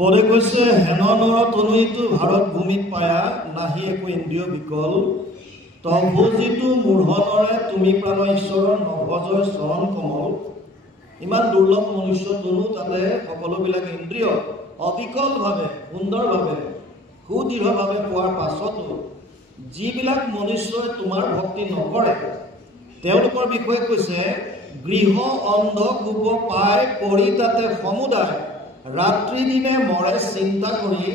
পদে কৈছে হেন নৰ তনুইটো ভাৰত ভূমিত পায়া নাহি একো ইন্দ্ৰিয় বিকল তভোজিটো মূঢ়নৰে তুমি প্ৰাণ ঈশ্বৰৰ নভজয় চৰণ কমল। ইমান দুৰ্লভ মনুষ্য তনু তাতে সকলোবিলাক ইন্দ্ৰিয় অবিকলভাৱে সুন্দৰভাৱে সুদৃঢ়ভাৱে পোৱাৰ পাছতো যিবিলাক মনুষ্যই তোমাৰ ভক্তি নকৰে তেওঁলোকৰ বিষয়ে কৈছে গৃহ অন্ধ কূপ পাই পৰি তাতে সমুদায় ৰাত্ৰি দিনে মৰে চিন্তা কৰি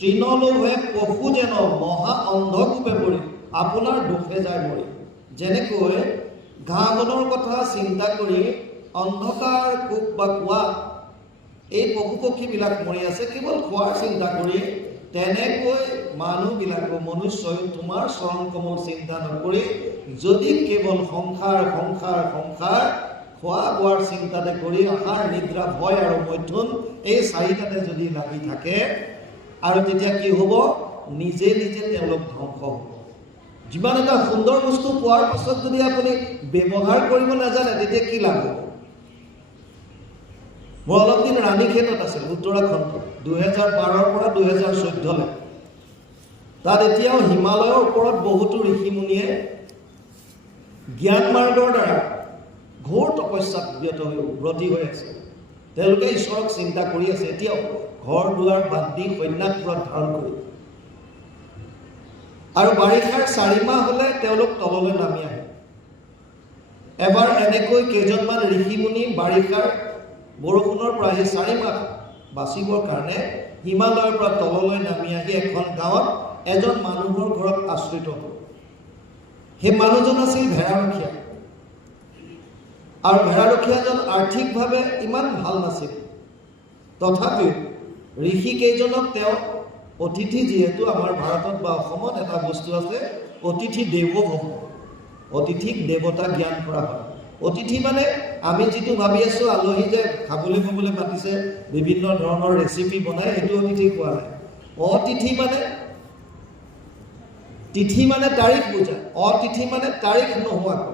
তৃণলোভে পশু যেন মহা অন্ধকূপে পৰি আপোনাৰ দুখে যায় মৰি। যেনেকৈ ঘাঁহ বনৰ কথা চিন্তা কৰি অন্ধকাৰ কূপ বা কুঁৱা এই পশু পক্ষীবিলাক মৰি আছে কেৱল খোৱাৰ চিন্তা কৰি, তেনেকৈ মানুহবিলাকো মনুষ্যই তোমাৰ চৰণ কমল চিন্তা নকৰি যদি কেৱল সংসাৰ সংসাৰ সংসাৰ খোৱা বোৱাৰ চিন্তাতে কৰি আহাৰ নিদ্ৰা ভয় আৰু মৈথুন এই চাৰিটাতে যদি লাগি থাকে আৰু তেতিয়া কি হ'ব, নিজে নিজে তেওঁলোক ধ্বংস হ'ব। যিমান এটা সুন্দৰ বস্তু পোৱাৰ পাছত যদি আপুনি ব্যৱহাৰ কৰিব নাজানে তেতিয়া কি লাভ হ'ব। মই অলপ দিন ৰাণীখেতত আছিল উত্তৰাখণ্ড 2012 পৰা 2014 তাত এতিয়াও হিমালয়ৰ ওপৰত বহুতো ঋষিমুনিয়ে জ্ঞান মাৰ্গৰ দ্বাৰা ঘোৰ তপস্যাত ব্ৰতী হৈ আছে। তেওঁলোকে ঈশ্বৰক চিন্তা কৰি আছে এতিয়াও ঘৰ দুৱাৰ বাদ দি সন্ন্যাসপুৰত ধাৰণ কৰি। আৰু বাৰিষাৰ 4 মাহ হ'লে তেওঁলোক তললৈ নামি আহে। এবাৰ এনেকৈ কেইজনমান ঋষিমুনি বাৰিষাৰ বৰষুণৰ পৰা সেই 4 মাহ বাচিবৰ কাৰণে হিমালয়ৰ পৰা তললৈ নামি আহি এখন গাঁৱত এজন মানুহৰ ঘৰত আশ্ৰিত হ'ল। সেই মানুহজন আছিল ভেড়াৰখীয়া। আৰু ভেড়াৰখীয়াজন আৰ্থিকভাৱে ইমান ভাল নাছিল। তথাপিও ঋষিকেইজনক তেওঁ অতিথি, যিহেতু আমাৰ ভাৰতত বা অসমত এটা বস্তু আছে অতিথি দেৱো ভৱ, অতিথিক দেৱতা জ্ঞান কৰা হয়। অতিথি মানে আমি যিটো ভাবি আছোঁ আলহী যে খাবলৈ খাবলৈ মাতিছে বিভিন্ন ধৰণৰ ৰেচিপি বনাই সেইটো অতিথি কোৱা নাই। অতিথি মানে তিথি মানে তাৰিখ বুজায়, অতিথি মানে তাৰিখ নোহোৱাকৈ।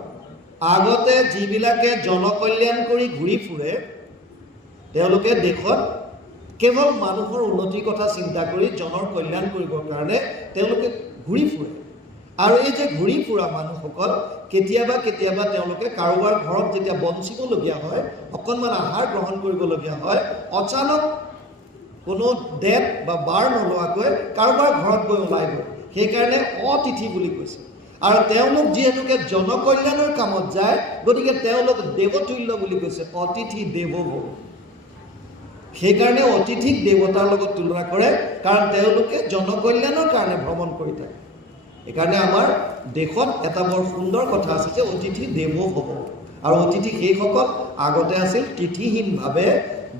আগতে যিবিলাকে জনকল্যাণ কৰি ঘূৰি ফুৰে তেওঁলোকে দেশত কেৱল মানুহৰ উন্নতিৰ কথা চিন্তা কৰি জনৰ কল্যাণ কৰিবৰ কাৰণে তেওঁলোকে ঘূৰি ফুৰে। আৰু এই যে ঘূৰি ফুৰা মানুহসকল কেতিয়াবা কেতিয়াবা তেওঁলোকে কাৰোবাৰ ঘৰত যেতিয়া বঞ্চিবলগীয়া হয়, অকণমান আহাৰ গ্ৰহণ কৰিবলগীয়া হয়, অচানক কোনো ডেট বা বাৰ নোলোৱাকৈ কাৰোবাৰ ঘৰত গৈ ওলাই গ'ল, সেইকাৰণে অতিথি বুলি কৈছে। আৰু তেওঁলোক যিহেতুকে জনকল্যাণৰ কামত যায় গতিকে তেওঁলোক দেৱতুল্য বুলি কৈছে, অতিথি দেৱো ভৱ। সেইকাৰণে অতিথিক দেৱতাৰ লগত তুলনা কৰে, কাৰণ তেওঁলোকে জনকল্যাণৰ কাৰণে ভ্ৰমণ কৰি থাকে। সেইকাৰণে আমাৰ দেশত এটা বৰ সুন্দৰ কথা আছে যে অতিথি দেৱো ভৱ। আৰু অতিথি সেইসকল আগতে আছিল তিথিহীনভাৱে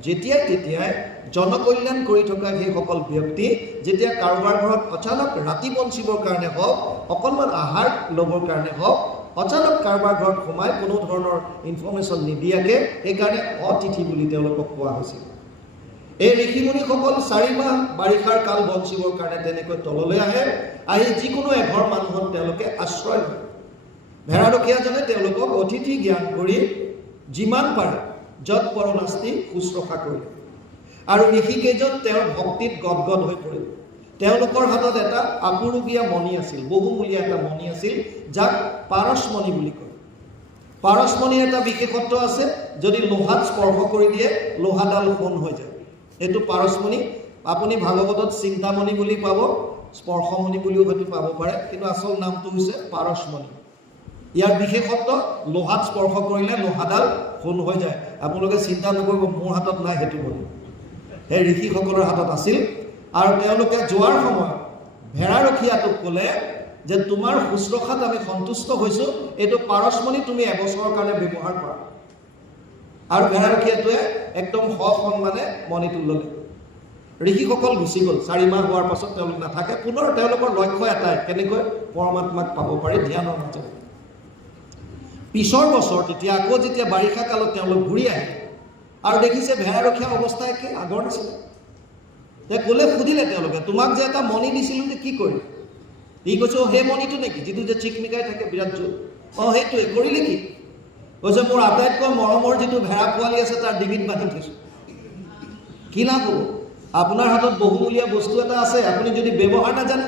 যেতিয়াই তেতিয়াই জনকল্যাণ কৰি থকা সেইসকল ব্যক্তি যেতিয়া কাৰোবাৰ ঘৰত অচানক ৰাতি বঞ্চিবৰ কাৰণে হওক, অকণমান আহাৰ ল'বৰ কাৰণে হওক, অচানক কাৰোবাৰ ঘৰত সোমাই কোনো ধৰণৰ ইনফৰ্মেশ্যন নিদিয়াকৈ, সেইকাৰণে অতিথি বুলি তেওঁলোকক কোৱা হৈছিল। এই ঋষিমুনিসকল 4 মাহ বাৰিষাৰ কাল বঞ্চিবৰ কাৰণে তেনেকৈ তললৈ আহে, আহি যিকোনো এঘৰ মানুহত তেওঁলোকে আশ্ৰয় লয়। ভেড়াৰখীয়াজনে তেওঁলোকক অতিথি জ্ঞান কৰি যিমান পাৰে যৎ পৰনাস্তি শুশ্ৰূষা কৰিলে। আৰু ঋষিকেইজন তেওঁৰ ভক্তিত গদগদ হৈ পৰিল। তেওঁলোকৰ হাতত এটা আপুৰুগীয়া মণি আছিল, বহুমূলীয়া এটা মণি আছিল, যাক পাৰসমণি বুলি কয়। পাৰসমণিৰ এটা বিশেষত্ব আছে, যদি লোহাত স্পৰ্শ কৰি দিয়ে লোহাডাল সোণ হৈ যায়। এইটো পাৰসমণি। আপুনি ভাগৱতত চিন্তামণি বুলি পাব, স্পৰ্শমণি বুলিও হয়তো পাব পাৰে, কিন্তু আচল নামটো হৈছে পাৰসমণি। ইয়াৰ বিশেষত্ব লোহাত স্পৰ্শ কৰিলে লোহাডাল সোণ হৈ যায়। আপোনালোকে চিন্তা নকৰিব মোৰ হাতত নাই সেইটো মণি, সেই ঋষিসকলৰ হাতত আছিল। আৰু তেওঁলোকে যোৱাৰ সময়ত ভেড়াৰখীয়াটোক ক'লে যে তোমাৰ শুশ্ৰূষাত আমি সন্তুষ্ট হৈছোঁ, এইটো পাৰসমণি তুমি এবছৰৰ কাৰণে ব্যৱহাৰ কৰা। আৰু ভেড়াৰখীয়াটোৱে একদম সন্মানে মণিটো ল'লে। ঋষিসকল গুচি গ'ল। 4 মাহ হোৱাৰ পাছত তেওঁলোক নাথাকে। পুনৰ তেওঁলোকৰ লক্ষ্য এটাই, কেনেকৈ পৰমাত্মাক পাব পাৰি ধ্যানৰ মাজেৰে। পিছৰ বছৰ তেতিয়া আকৌ যেতিয়া বাৰিষা কালত তেওঁলোক ঘূৰি আহে আৰু দেখিছে ভেড়াৰখীয়া অৱস্থা একে আগৰ নিচিনা। ক'লে সুধিলে তেওঁলোকে তোমাক যে এটা মণি দিছিলোঁ যে কি কৰিলে? ই কৈছে সেই মণিটো নেকি যিটো যে চিকমিকাই থাকে বিৰাট জোৰ? সেইটোৱে। কৰিলে কি? কৈছে মোৰ আটাইতকৈ মৰমৰ যিটো ভেড়া পোৱালি আছে তাৰ ডিঙিত বান্ধি থৈছোঁ। কি লাভ হ'ব? আপোনাৰ হাতত বহুমূলীয়া বস্তু এটা আছে, আপুনি যদি ব্যৱহাৰ নাজানে,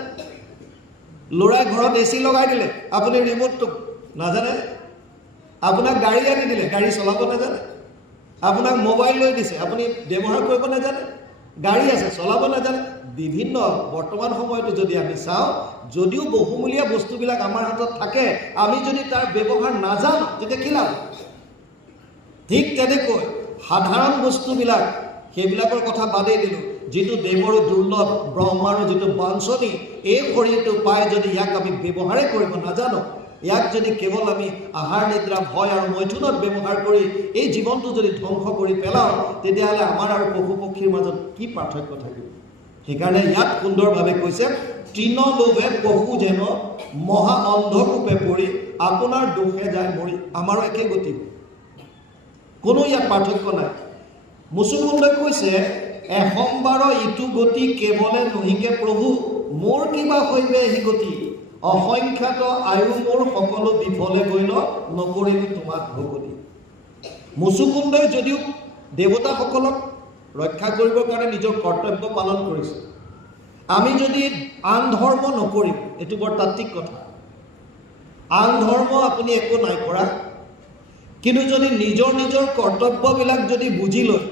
ল'ৰাই ঘৰত এচি লগাই দিলে, আপুনি ৰিম'টটো নাজানে, আপোনাক গাড়ী আনি দিলে, গাড়ী চলাব নাজানে, আপোনাক মোবাইল লৈ দিছে, আপুনি ব্যৱহাৰ কৰিব নাজানে, গাড়ী আছে চলাব নাজানে, বিভিন্ন বৰ্তমান সময়তো যদি আমি চাওঁ, যদিও বহুমূলীয়া বস্তুবিলাক আমাৰ হাতত থাকে, আমি যদি তাৰ ব্যৱহাৰ নাজানো তেতিয়া কি লাভ? ঠিক তেনেকৈ সাধাৰণ বস্তুবিলাক, সেইবিলাকৰ কথা বাদেই দিলোঁ, যিটো দেৱৰো দুৰ্লভ, ব্ৰহ্মাৰো যিটো বাঞ্ছনী, এই শৰীৰটো পাই যদি ইয়াক আমি ব্যৱহাৰেই কৰিব নাজানো, ইয়াক যদি কেৱল আমি আহাৰ নিদ্ৰা ভয় আৰু মৈথুনত ব্যৱহাৰ কৰি এই জীৱনটো যদি ধ্বংস কৰি পেলাওঁ, তেতিয়াহ'লে আমাৰ আৰু পশু পক্ষীৰ মাজত কি পাৰ্থক্য থাকিব? সেইকাৰণে ইয়াত সুন্দৰভাৱে কৈছে, তৃণ লোভে পশু যেন মহা অন্ধকূপে পৰি আপোনাৰ দোষে যায় মৰি। আমাৰো একে গতি, কোনো ইয়াত পাৰ্থক্য নাই। মুচুকুন্দই কৈছে, এসম্বাৰ ইটো গতি কেৱলে নহিকে প্ৰভু, মোৰ কিবা হৈবে সি গতি, অসংখ্যাত আয়ু মোৰ সকলো বিফলে গৈ নকৰিলো তোমাক ভগতি। মুচুকুন্দই যদিও দেৱতাসকলক ৰক্ষা কৰিবৰ কাৰণে নিজৰ কৰ্তব্য পালন কৰিছে, আমি যদি আন ধৰ্ম নকৰিম, এইটো বৰ তাত্ত্বিক কথা, আন ধৰ্ম আপুনি একো নাই কৰা, কিন্তু যদি নিজৰ নিজৰ কৰ্তব্যবিলাক যদি বুজি লয়,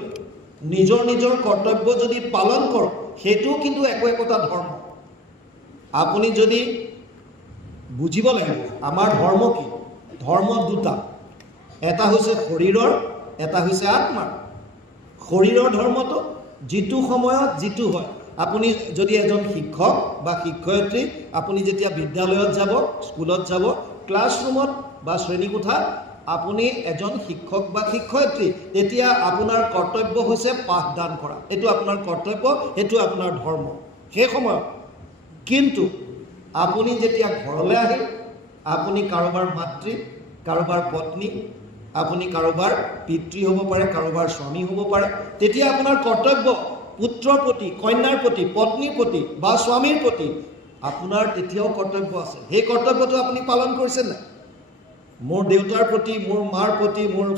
নিজৰ নিজৰ কৰ্তব্য যদি পালন কৰক, সেইটোও কিন্তু একোটা ধৰ্ম। আপুনি যদি বুজিব লাগিব আমাৰ ধৰ্ম কি। ধৰ্ম দুটা, এটা হৈছে শৰীৰৰ, এটা হৈছে আত্মাৰ। শৰীৰৰ ধৰ্মটো যিটো সময়ত যিটো হয়, আপুনি যদি এজন শিক্ষক বা শিক্ষয়িত্ৰী, আপুনি যেতিয়া বিদ্যালয়ত যাব, স্কুলত যাব, ক্লাছৰুমত বা শ্ৰেণীকোঠাত আপুনি এজন শিক্ষক বা শিক্ষয়িত্ৰী, তেতিয়া আপোনাৰ কৰ্তব্য হৈছে পাঠদান কৰা, এইটো আপোনাৰ কৰ্তব্য, সেইটো আপোনাৰ ধৰ্ম সেই সময়ত। কিন্তু আপুনি যেতিয়া ঘৰলৈ আহিল, আপুনি কাৰোবাৰ মাতৃ, কাৰোবাৰ পত্নী, আপুনি কাৰোবাৰ পিতৃ হ'ব পাৰে, কাৰোবাৰ স্বামী হ'ব পাৰে, তেতিয়া আপোনাৰ কৰ্তব্য পুত্ৰৰ প্ৰতি, কন্যাৰ প্ৰতি, পত্নীৰ প্ৰতি বা স্বামীৰ প্ৰতি আপোনাৰ তেতিয়াও কৰ্তব্য আছে। সেই কৰ্তব্যটো আপুনি পালন কৰিছে নাই? মোৰ দেউতাৰ প্ৰতি, মোৰ মাৰ প্ৰতি, মোৰ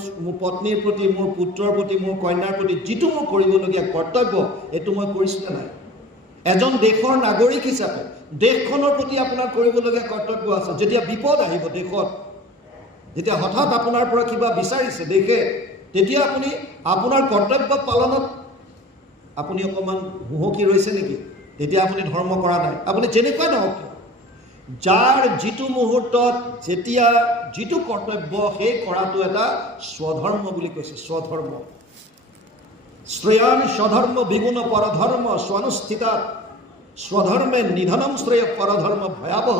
পত্নীৰ প্ৰতি, মোৰ পুত্ৰৰ প্ৰতি, মোৰ কন্যাৰ প্ৰতি যিটো মোৰ কৰিবলগীয়া কৰ্তব্য, এইটো মই কৰিছোনে নাই? এজন দেশৰ নাগৰিক হিচাপে দেশখনৰ প্ৰতি আপোনাৰ কৰিবলগীয়া কৰ্তব্য আছে। যেতিয়া বিপদ আহিব দেশত, যেতিয়া হঠাৎ আপোনাৰ পৰা কিবা বিচাৰিছে দেশে, তেতিয়া আপুনি আপোনাৰ কৰ্তব্য পালনত আপুনি অকণমান হুহকি ৰৈছে নেকি? তেতিয়া আপুনি ধৰ্ম কৰা নাই। আপুনি যেনেকুৱা নহওক, যাৰ যিটো মুহূৰ্তত যেতিয়া যিটো কৰ্তব্য, সেই কৰাটো এটা স্বধৰ্ম বুলি কৈছে। স্বধৰ্ম শ্ৰেয়ান স্বধৰ্ম বিগুণ পৰধৰ্ম স্বনুষ্ঠিতা স্বধৰ্মে নিধনম শ্ৰেয় পৰধৰ্ম ভয়াৱহ।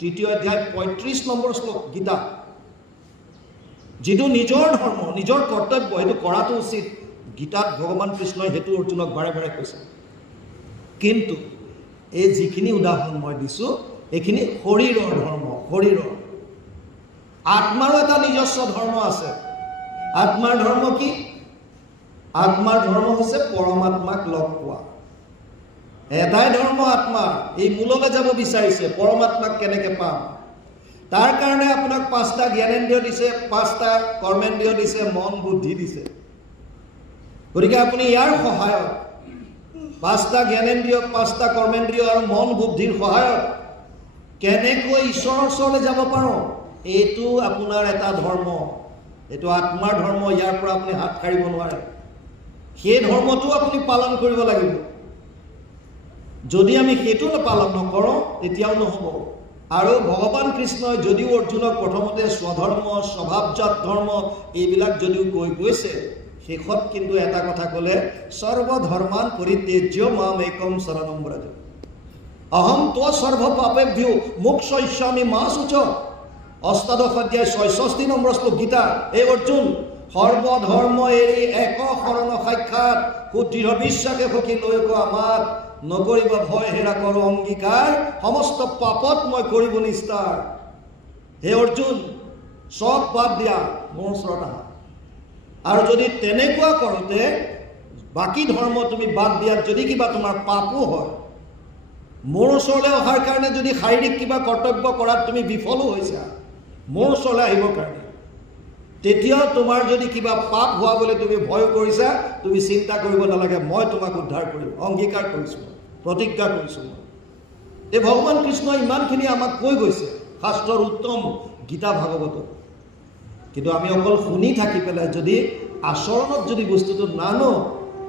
3য় অধ্যায় 35 নম্বৰ শ্লোক গীতা। যিটো নিজৰ ধৰ্ম, নিজৰ কৰ্তব্য, সেইটো কৰাটো উচিত। গীতাত ভগৱান কৃষ্ণই সেইটো অৰ্জুনক বাৰে বাৰে কৈছে। কিন্তু এই যিখিনি উদাহৰণ মই দিছোঁ, এইখিনি শৰীৰৰ ধৰ্ম, শৰীৰৰ। আত্মাৰো এটা নিজস্ব ধৰ্ম আছে। আত্মাৰ ধৰ্ম কি? আত্মাৰ ধৰ্ম হৈছে পৰমাত্মাক লগ পোৱা। এটাই ধৰ্ম আত্মাৰ, এই মূললৈ যাব বিচাৰিছে, পৰমাত্মাক কেনেকৈ পাম। তাৰ কাৰণে আপোনাক 5টা জ্ঞানেন্দ্ৰিয় দিছে, 5টা কৰ্মেন্দ্ৰিয় দিছে, মন বুদ্ধি দিছে। গতিকে আপুনি ইয়াৰ সহায়ত 5টা জ্ঞানেন্দ্ৰিয়, 5টা কৰ্মেন্দ্ৰিয় আৰু মন বুদ্ধিৰ সহায়ত কেনেকৈ ঈশ্বৰৰ ওচৰলৈ যাব পাৰোঁ, এইটো আপোনাৰ এটা ধৰ্ম, এইটো আত্মাৰ ধৰ্ম। ইয়াৰ পৰা আপুনি হাত সাৰিব নোৱাৰে। সেই ধৰ্মটো আপুনি পালন কৰিব লাগিব। যদি আমি সেইটো পালন নকৰোঁ, তেতিয়াও নহ'ব। আৰু ভগৱান কৃষ্ণই যদিও অৰ্জুনক প্ৰথমতে স্বধৰ্ম, স্বভাৱজাত ধৰ্ম এইবিলাক যদিও কৈ গৈছে, শেষত কিন্তু এটা কথা ক'লে, সৰ্বধৰ্মান পৰিত্যজ্য মাম একম শৰণম ব্ৰজ অহম ত্ব সৰ্ব পাপেভ্যো মোক্ষয়িষ্যামি মা শুচ। 8শ অধ্যায় 66 নম্বৰ শ্লোক গীতা। এই অৰ্জুন, সৰ্বধৰ্ম এৰি এক শৰণ সাক্ষাৎ, সুদৃঢ় বিশ্বাসে সখী লৈ কোৱা মাত, নকৰিব ভয় হেৰা কৰো অংগীকাৰ, সমস্ত পাপত মই কৰিব নিস্তাৰ। হে অৰ্জুন, চব বাদ দিয়া, মোৰ ওচৰত আহা। আৰু যদি তেনেকুৱা কৰোঁতে বাকী ধৰ্ম তুমি বাদ দিয়াত যদি কিবা তোমাৰ পাপো হয়, মোৰ ওচৰলৈ অহাৰ কাৰণে যদি শাৰীৰিক কিবা কৰ্তব্য কৰাত তুমি বিফলো হৈছা, মোৰ ওচৰলৈ আহিবৰ কাৰণে, তেতিয়াও তোমাৰ যদি কিবা পাপ হোৱা বুলি তুমি ভয় কৰিছা, তুমি চিন্তা কৰিব নালাগে, মই তোমাক উদ্ধাৰ কৰিম, অংগীকাৰ কৰিছোঁ, প্ৰতিজ্ঞা কৰিছোঁ মই। এই ভগৱান কৃষ্ণই ইমানখিনি আমাক কৈ গৈছে শাস্ত্ৰৰ উত্তম গীতা ভাগৱতত। কিন্তু আমি অকল শুনি থাকি পেলাই যদি আচৰণত যদি বস্তুটো নানো,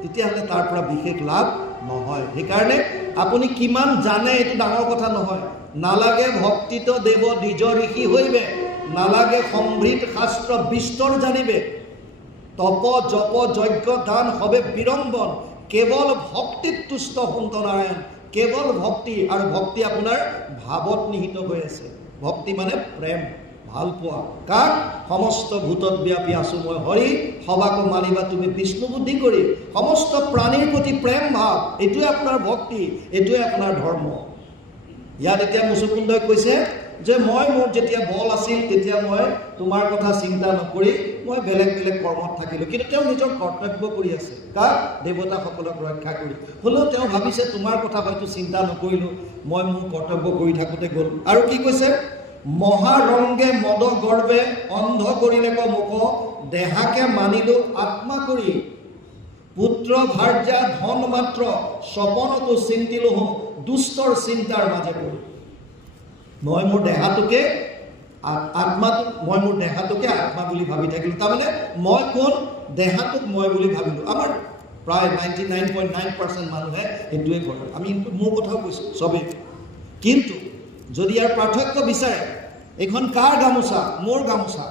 তেতিয়াহ'লে তাৰ পৰা বিশেষ লাভ নহয়। সেইকাৰণে আপুনি কিমান জানে এইটো ডাঙৰ কথা নহয়। নালাগে ভক্তিত দেৱ দ্বিজ ঋষি হৈবে, নালাগে সমৃদ্ধ শাস্ত্ৰ বিস্তৰ জানিবে, তপ জপ যজ্ঞ দান হবে বিড়ম্বন, কেৱল ভক্তিত তুষ্ট সন্ত নাৰায়ণ। কেৱল ভক্তি, আৰু ভক্তি আপোনাৰ ভাৱত নিহিত হৈ আছে। ভক্তি মানে প্ৰেম, ভাল পোৱা। কাক? সমস্ত ভূতত ব্যাপী আছো মই হৰি, সবাকো মানিবা তুমি বিষ্ণু বুদ্ধি কৰি। সমস্ত প্ৰাণীৰ প্ৰতি প্ৰেম ভাৱ, এইটোৱে আপোনাৰ ভক্তি, এইটোৱে আপোনাৰ ধৰ্ম। ইয়াত এতিয়া মুচুকুন্দই কৈছে যে মোৰ যেতিয়া বল আছিল তেতিয়া মই তোমাৰ কথা চিন্তা নকৰি মই বেলেগ বেলেগ কৰ্মত থাকিলোঁ। কিন্তু তেওঁ নিজৰ কৰ্তব্য কৰি আছে, কাক? দেৱতাসকলক ৰক্ষা কৰি। হ'লেও তেওঁ ভাবিছে তোমাৰ কথা হয়তো চিন্তা নকৰিলোঁ, মই মোৰ কৰ্তব্য কৰি থাকোঁতে গ'ল। আৰু কি কৈছে? মহাৰংগে মদ গৰ্বে অন্ধ কৰিলে মুখ, দেহাকে মানিলো আত্মা কৰি, পুত্ৰ ভাৰ্যা ধন মাত্ৰ, সপনতো চিন্তিলো দুষ্টৰ চিন্তাৰ মাজে পৰি। মই মোৰ দেহাটোকে আত্মা বুলি ভাবি থাকিলোঁ। তাৰমানে মই কোন? দেহাটোক মই বুলি ভাবিলোঁ। আমাৰ প্ৰায় 99.9% মানুহে সেইটোৱে কৰে। আমি মোৰ কথাও কৈছোঁ চবেই। কিন্তু যদি ইয়াৰ পাৰ্থক্য বিচাৰে, এইখন কাৰ গামোচা? মোৰ গামোচা।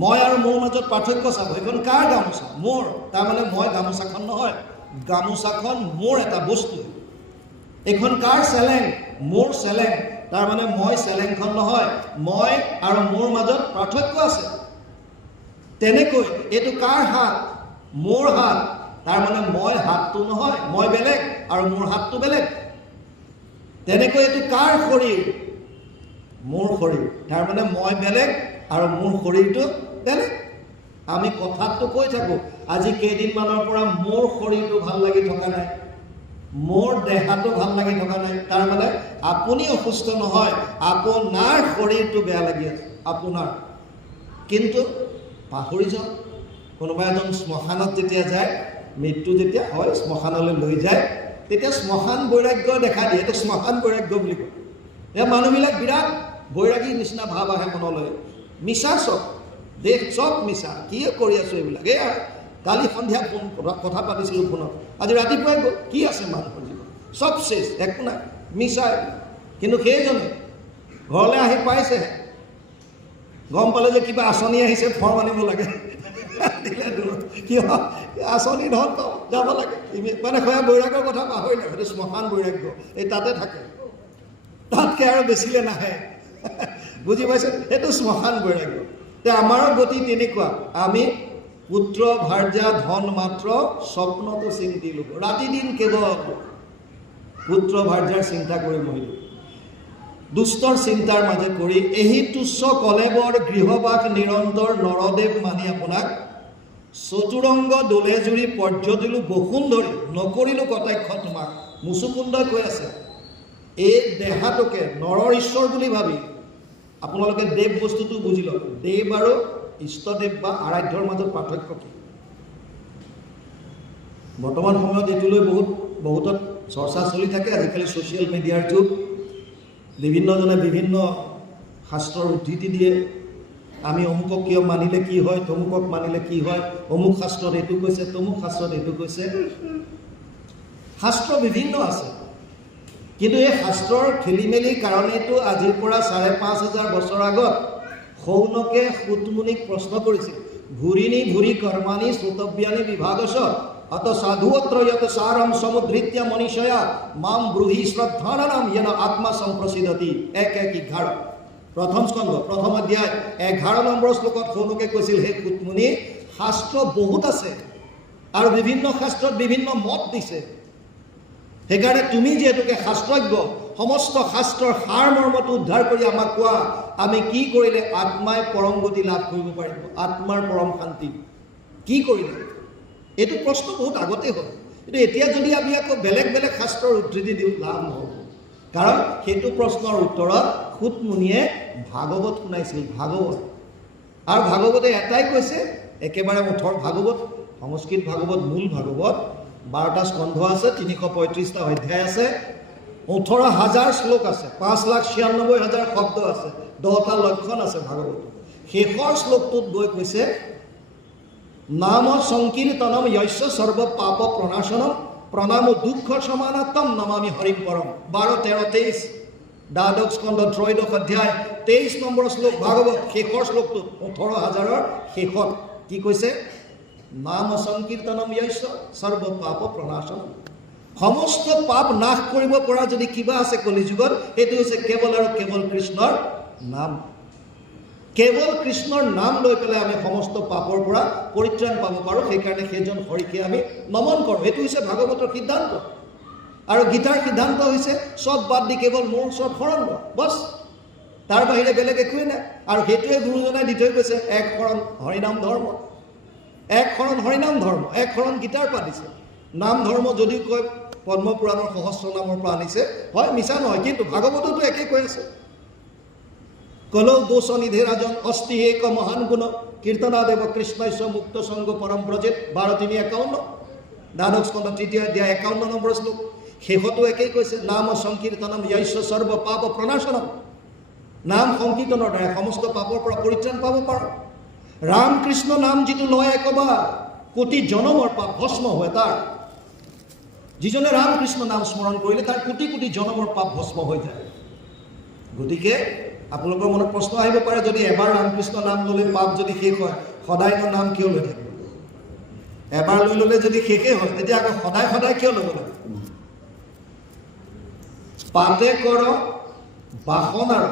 মই আৰু মোৰ মাজত পাৰ্থক্য চাব, এইখন কাৰ গামোচা? মোৰ। তাৰমানে মই গামোচাখন নহয়, গামোচাখন মোৰ এটা বস্তু। এইখন কাৰ চেলেং? মোৰ চেলেং। তাৰমানে মই চেলেংখন নহয়, মই আৰু মোৰ মাজত পাৰ্থক্য আছে। তেনেকৈ এইটো কাৰ হাত? মোৰ হাত। তাৰমানে মই হাতটো নহয়, মই বেলেগ আৰু মোৰ হাতটো বেলেগ। তেনেকৈ এইটো কাৰ শৰীৰ? মোৰ শৰীৰ। তাৰমানে মই বেলেগ আৰু মোৰ শৰীৰটো বেলেগ। আমি কথাটো কৈ থাকোঁ, আজি কেইদিনমানৰ পৰা মোৰ শৰীৰটো ভাল লাগি থকা নাই, মোৰ দেহাটো ভাল লাগি থকা নাই। তাৰমানে আপুনি অসুস্থ নহয়, আপোনাৰ শৰীৰটো বেয়া লাগি আছে আপোনাৰ। কিন্তু পাহৰি যাওঁ, কোনোবা এজন শ্মশানত যেতিয়া যায়, মৃত্যু যেতিয়া হয় শ্মশানলৈ লৈ যায়, তেতিয়া শ্মশান বৈৰাগ্য দেখা দিয়ে। এইটো শ্মশান বৈৰাগ্য বুলি কয়। এই মানুহবিলাক বিৰাট বৈৰাগীৰ নিচিনা ভাৱ আহে মনলৈ। মিছা চব, দেশ চব মিছা। কি কৰি আছোঁ এইবিলাক? এয়া কালি সন্ধিয়া কথা পাতিছিলোঁ ফোনত, আজি ৰাতিপুৱাই গ'ল। কি আছে মানুহৰ জীৱন? চব শেষ, একো নাই, মিছা। কিন্তু সেইজনে ঘৰলৈ আহি পাইছেহে, গম পালে যে কিবা আঁচনি আহিছে, ফৰ্ম আনিব লাগে। দিলে দূৰত, কিয়? আঁচনি ধন পাওঁ, যাব লাগে। মানে সেয়া বৈৰাগ্যৰ কথা পাহৰিলে। সেইটো শ্মশান বৈৰাগ্য, এই তাতে থাকে, তাতকৈ আৰু বেছিলৈ নাহে। বুজি পাইছে? সেইটো শ্মশান বৈৰাগ্য। আমাৰো গতি তেনেকুৱা। আমি পুত্ৰ ভাৰ্যা ধন মাত্ৰ, স্বপ্নতো চিন্তিলোঁ। ৰাতি দিন কেৱল পুত্ৰ ভাৰ্যাৰ চিন্তা কৰি মৰিলোঁ। দুষ্টৰ চিন্তাৰ মাজে পৰি এহি তুচ্ছ কলেবৰ গৃহবাস নিৰন্তৰ নৰদেৱ মানি আপোনাক, চতুৰংগ দোলে জুৰি পৰ্যদিলোঁ বসুন্ধৰি, নকৰিলোঁ কটাক্ষ তোমাক। মুচুকুন্দই কৈ আছে, এই দেহাটোকে নৰৰ ঈশ্বৰ বুলি ভাবি, আপোনালোকে দেৱ বস্তুটো বুজি লওক। দেৱ আৰু ইষ্টদেৱ বা আৰাধ্যৰ মাজত পাৰ্থক্য কি? বৰ্তমান সময়ত এইটোলৈ বহুতত চৰ্চা চলি থাকে। আজিকালি ছ'চিয়েল মিডিয়াৰ যুগ, বিভিন্নজনে বিভিন্ন শাস্ত্ৰৰ উদ্ধৃতি দিয়ে। আমি অমুকক কিয় মানিলে কি হয়, তমুকক মানিলে কি হয়, অমুক শাস্ত্ৰত এইটো কৈছে, তমুক শাস্ত্ৰত এইটো কৈছে। শাস্ত্ৰ বিভিন্ন আছে, কিন্তু এই শাস্ত্ৰৰ খেলি মেলিৰ কাৰণেতো আজিৰ পৰা ৫,৫০০ বছৰ আগত শৌনকে সুতমুনিক প্ৰশ্ন কৰিছিল, ভূৰিণী ভূৰি কৰ্মাণী শ্ৰোতব্যানী বিভাগশ অত সাধুঅত্ৰ যত সাৰম সমুদ্ধৃত্য মনীষয়া মাম ব্ৰূহি শ্ৰদ্ধানাম য়েন আত্মা সম্প্ৰসিদ্ধতি। ১:১ প্ৰথম স্কন্ধ প্ৰথম অধ্যায় ১১ নম্বৰ শ্লোকত শৌনকে কৈছিল, হে সুতমুনি, শাস্ত্ৰ বহুত আছে আৰু বিভিন্ন শাস্ত্ৰত বিভিন্ন মত দিছে। সেইকাৰণে তুমি যিহেতুকে শাস্ত্ৰজ্ঞ, সমস্ত শাস্ত্ৰৰ সাৰ মৰ্মটো উদ্ধাৰ কৰি আমাক কোৱা, আমি কি কৰিলে আত্মাই পৰম গতি লাভ কৰিব পাৰিব, আত্মাৰ পৰম শান্তি কি কৰিলে? এইটো প্ৰশ্ন বহুত আগতে হ'ল, কিন্তু এতিয়া যদি আমি আকৌ বেলেগ বেলেগ শাস্ত্ৰৰ উদ্ধৃতি দিওঁ, লাভ নহ'ব। কাৰণ সেইটো প্ৰশ্নৰ উত্তৰত সুতমুনিয়ে ভাগৱত শুনাইছিল। ভাগৱত আৰু ভাগৱতে এটাই কৈছে, একেবাৰে মুঠৰ ভাগৱত, সংস্কৃত ভাগৱত, মূল ভাগৱত 12টা স্কন্ধ আছে, 335টা অধ্যায় আছে, 18,000 শ্লোক আছে, 5,96,000 শব্দ আছে, 10টা লক্ষণ আছে ভাগৱত। শেষৰ শ্লোকটোত গৈ কৈছে নাম সংকীৰ্তনম য়স্য সৰ্ব পাপ প্ৰণাশনম প্ৰণাম দুঃখ সমানাত্তম নমামি হৰিম পৰম। 12, 13, 23 দ্বাদশ স্কন্ধ 3য় অধ্যায় 23 নম্বৰ শ্লোক ভাগৱত। শেষৰ শ্লোকটোত 18,000ৰ শেষত কি কৈছে? নাম সংকীৰ্তনম য়স্য সৰ্ব পাপ প্ৰণাশনম। সমস্ত পাপ নাশ কৰিব পৰা যদি কিবা আছে কলিযুগত, সেইটো হৈছে কেৱল আৰু কেৱল কৃষ্ণৰ নাম। কেৱল কৃষ্ণৰ নাম লৈ পেলাই আমি সমস্ত পাপৰ পৰা পৰিত্ৰাণ পাব পাৰোঁ। সেইকাৰণে সেইজন হৰিকে আমি নমন কৰোঁ। সেইটো হৈছে ভাগৱতৰ সিদ্ধান্ত। আৰু গীতাৰ সিদ্ধান্ত হৈছে চব বাদ দি কেৱল মোৰ ওচৰত শৰণ লোৱা, বছ, তাৰ বাহিৰে বেলেগ একোৱেই নাই। আৰু সেইটোৱে গুৰুজনাই দি থৈ গৈছে, এক শৰণ হৰিনাম ধৰ্ম, এক শৰণ হৰিনাম ধৰ্ম, এক শৰণ গীতাৰ পৰা দিছে। নাম ধৰ্ম যদিও কয় পদ্মপুৰাণৰ সহস্ৰ নামৰ পৰা আনিছে, হয়, মিছা নহয়, কিন্তু ভাগৱততো একেই কৈ আছে। কলৌ দোষ নিধে ৰাজন অস্তি এক মহান গুণ কীৰ্তনাদেৱ কৃষ্ণস্য মুক্ত সংগ পৰম ব্ৰজেত। 12:351 দ্বাদশ স্কন্ধ 3য় অধ্যায় 51 নম্বৰ শ্লোক। শেষতো একেই কৈছে, নাম সংকীৰ্তনম য়স্য সৰ্ব পাপ প্ৰণাশনম। নাম সংকীৰ্তনৰ দ্বাৰা সমস্ত পাপৰ পৰা পৰিত্ৰাণ পাব পাৰোঁ। ৰাম কৃষ্ণ নাম যিটো লয় একবাৰ, কোটি জনমৰ পাপ ভস্ম হয় তাৰ। যিজনে ৰাম কৃষ্ণ নাম স্মৰণ কৰিলে তাৰ কোটি কোটি জনমৰ পাপ ভস্ম হৈ যায়। গতিকে আপোনালোকৰ মনত প্ৰশ্ন আহিব পাৰে, যদি এবাৰ ৰামকৃষ্ণ নাম ল'লে পাপ যদি শেষ হয়, সদায়নো নাম কিয় লৈ থাকিব? এবাৰ লৈ ল'লে যদি শেষেই হয়, তেতিয়া আকৌ সদায় সদায় কিয় ল'ব লাগে? পাতে কৰ বাসনাৰ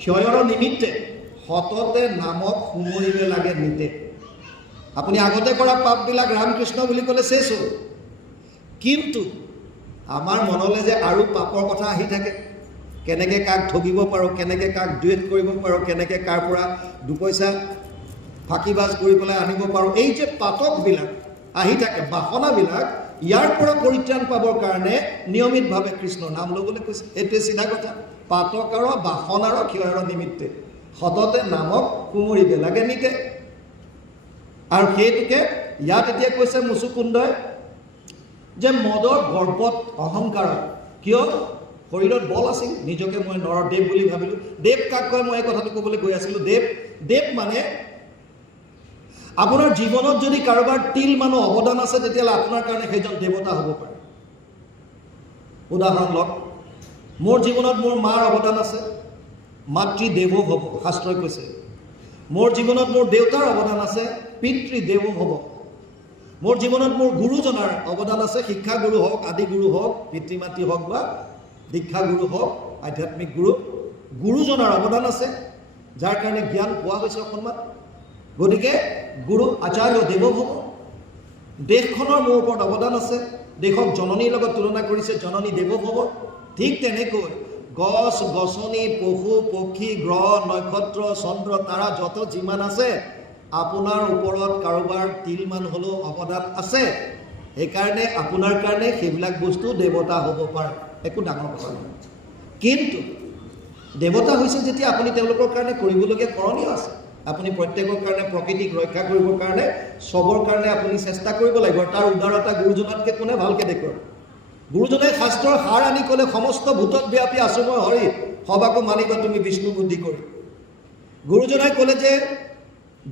ক্ষয়ৰ নিমিত্তে সততে নামক সুমৰিব লাগে নিতে। আপুনি আগতে কৰা পাপবিলাক ৰামকৃষ্ণ বুলি ক'লে শেষ হ'ল। কিন্তু আমাৰ মনলৈ যে আৰু পাপৰ কথা আহি থাকে, কেনেকৈ কাক ঠগিব পাৰোঁ, কেনেকৈ কাক ডুৱেট কৰিব পাৰোঁ, কেনেকৈ কাৰ পৰা দুপইচা ফাঁকিবাজ কৰি পেলাই আনিব পাৰোঁ, এই যে পাতকবিলাক আহি থাকে, বাসনাবিলাক, ইয়াৰ পৰা পৰিত্ৰাণ পাবৰ কাৰণে নিয়মিতভাৱে কৃষ্ণৰ নাম ল'বলৈ কৈছে। এইটোৱে চিধা কথা। পাতকৰ বাসনাৰ ক্ষয়ৰ নিমিত্তে সততে নামক সুমৰিব লাগে নিতে। আৰু সেইটোকে ইয়াত এতিয়া কৈছে মুচুকুন্দই যে মদৰ গৰ্বত অহংকাৰত, কিয় শৰীৰত বল আছিল, নিজকে মই নৰদেৱ বুলি ভাবিলোঁ। দেৱ কাক কয় মই এই কথাটো ক'বলৈ গৈ আছিলোঁ। দেৱ মানে আপোনাৰ জীৱনত যদি কাৰোবাৰ তিল মানুহ অৱদান আছে, তেতিয়াহ'লে আপোনাৰ কাৰণে সেইজন দেৱতা হ'ব পাৰে। উদাহৰণ লওক, মোৰ জীৱনত মোৰ মাৰ অৱদান আছে, মাতৃ দেৱ হ'ব, শাস্ত্ৰই কৈছে। মোৰ জীৱনত মোৰ দেউতাৰ অৱদান আছে, পিতৃ দেৱ হ'ব। মোৰ জীৱনত মোৰ গুৰুজনাৰ অৱদান আছে, শিক্ষাগুৰু হওক, আদি গুৰু হওক, পিতৃ মাতৃ হওক বা দীক্ষাগুৰু হওক, আধ্যাত্মিক গুৰু, গুৰুজনাৰ অৱদান আছে, যাৰ কাৰণে জ্ঞান পোৱা গৈছে অকণমান। গতিকে গুৰু আচাৰ্য দেৱ হ'ব। দেশখনৰ মোৰ ওপৰত অৱদান আছে, দেশক জননীৰ লগত তুলনা কৰিছে, জননী দেৱ হ'ব। ঠিক তেনেকৈ গছ গছনি, পশু পক্ষী, গ্ৰহ নক্ষত্ৰ, চন্দ্ৰ তাৰা যত যিমান আছে, আপোনাৰ ওপৰত কাৰোবাৰ তিলমান হ'লেও অৱদান আছে। সেইকাৰণে আপোনাৰ কাৰণে সেইবিলাক বস্তু দেৱতা হ'ব পাৰে, একো ডাঙৰ কথা নহয়। কিন্তু দেৱতা হৈছে যেতিয়া আপুনি তেওঁলোকৰ কাৰণে কৰিবলগীয়া কৰণীয় আছে। আপুনি প্ৰত্যেকৰ কাৰণে প্ৰকৃতিক ৰক্ষা কৰিবৰ কাৰণে চবৰ কাৰণে আপুনি চেষ্টা কৰিব লাগিব। তাৰ উদাৰতা গুৰুজনাতকৈ কোনে ভালকৈ দেখুৱাব? গুৰুজনাই শাস্ত্ৰৰ সাৰ আনি ক'লে, সমস্ত ভূতত ব্যাপী আছো মই হৰি, সবাকো মানিবা তুমি বিষ্ণু বুদ্ধি কৰি। গুৰুজনাই ক'লে যে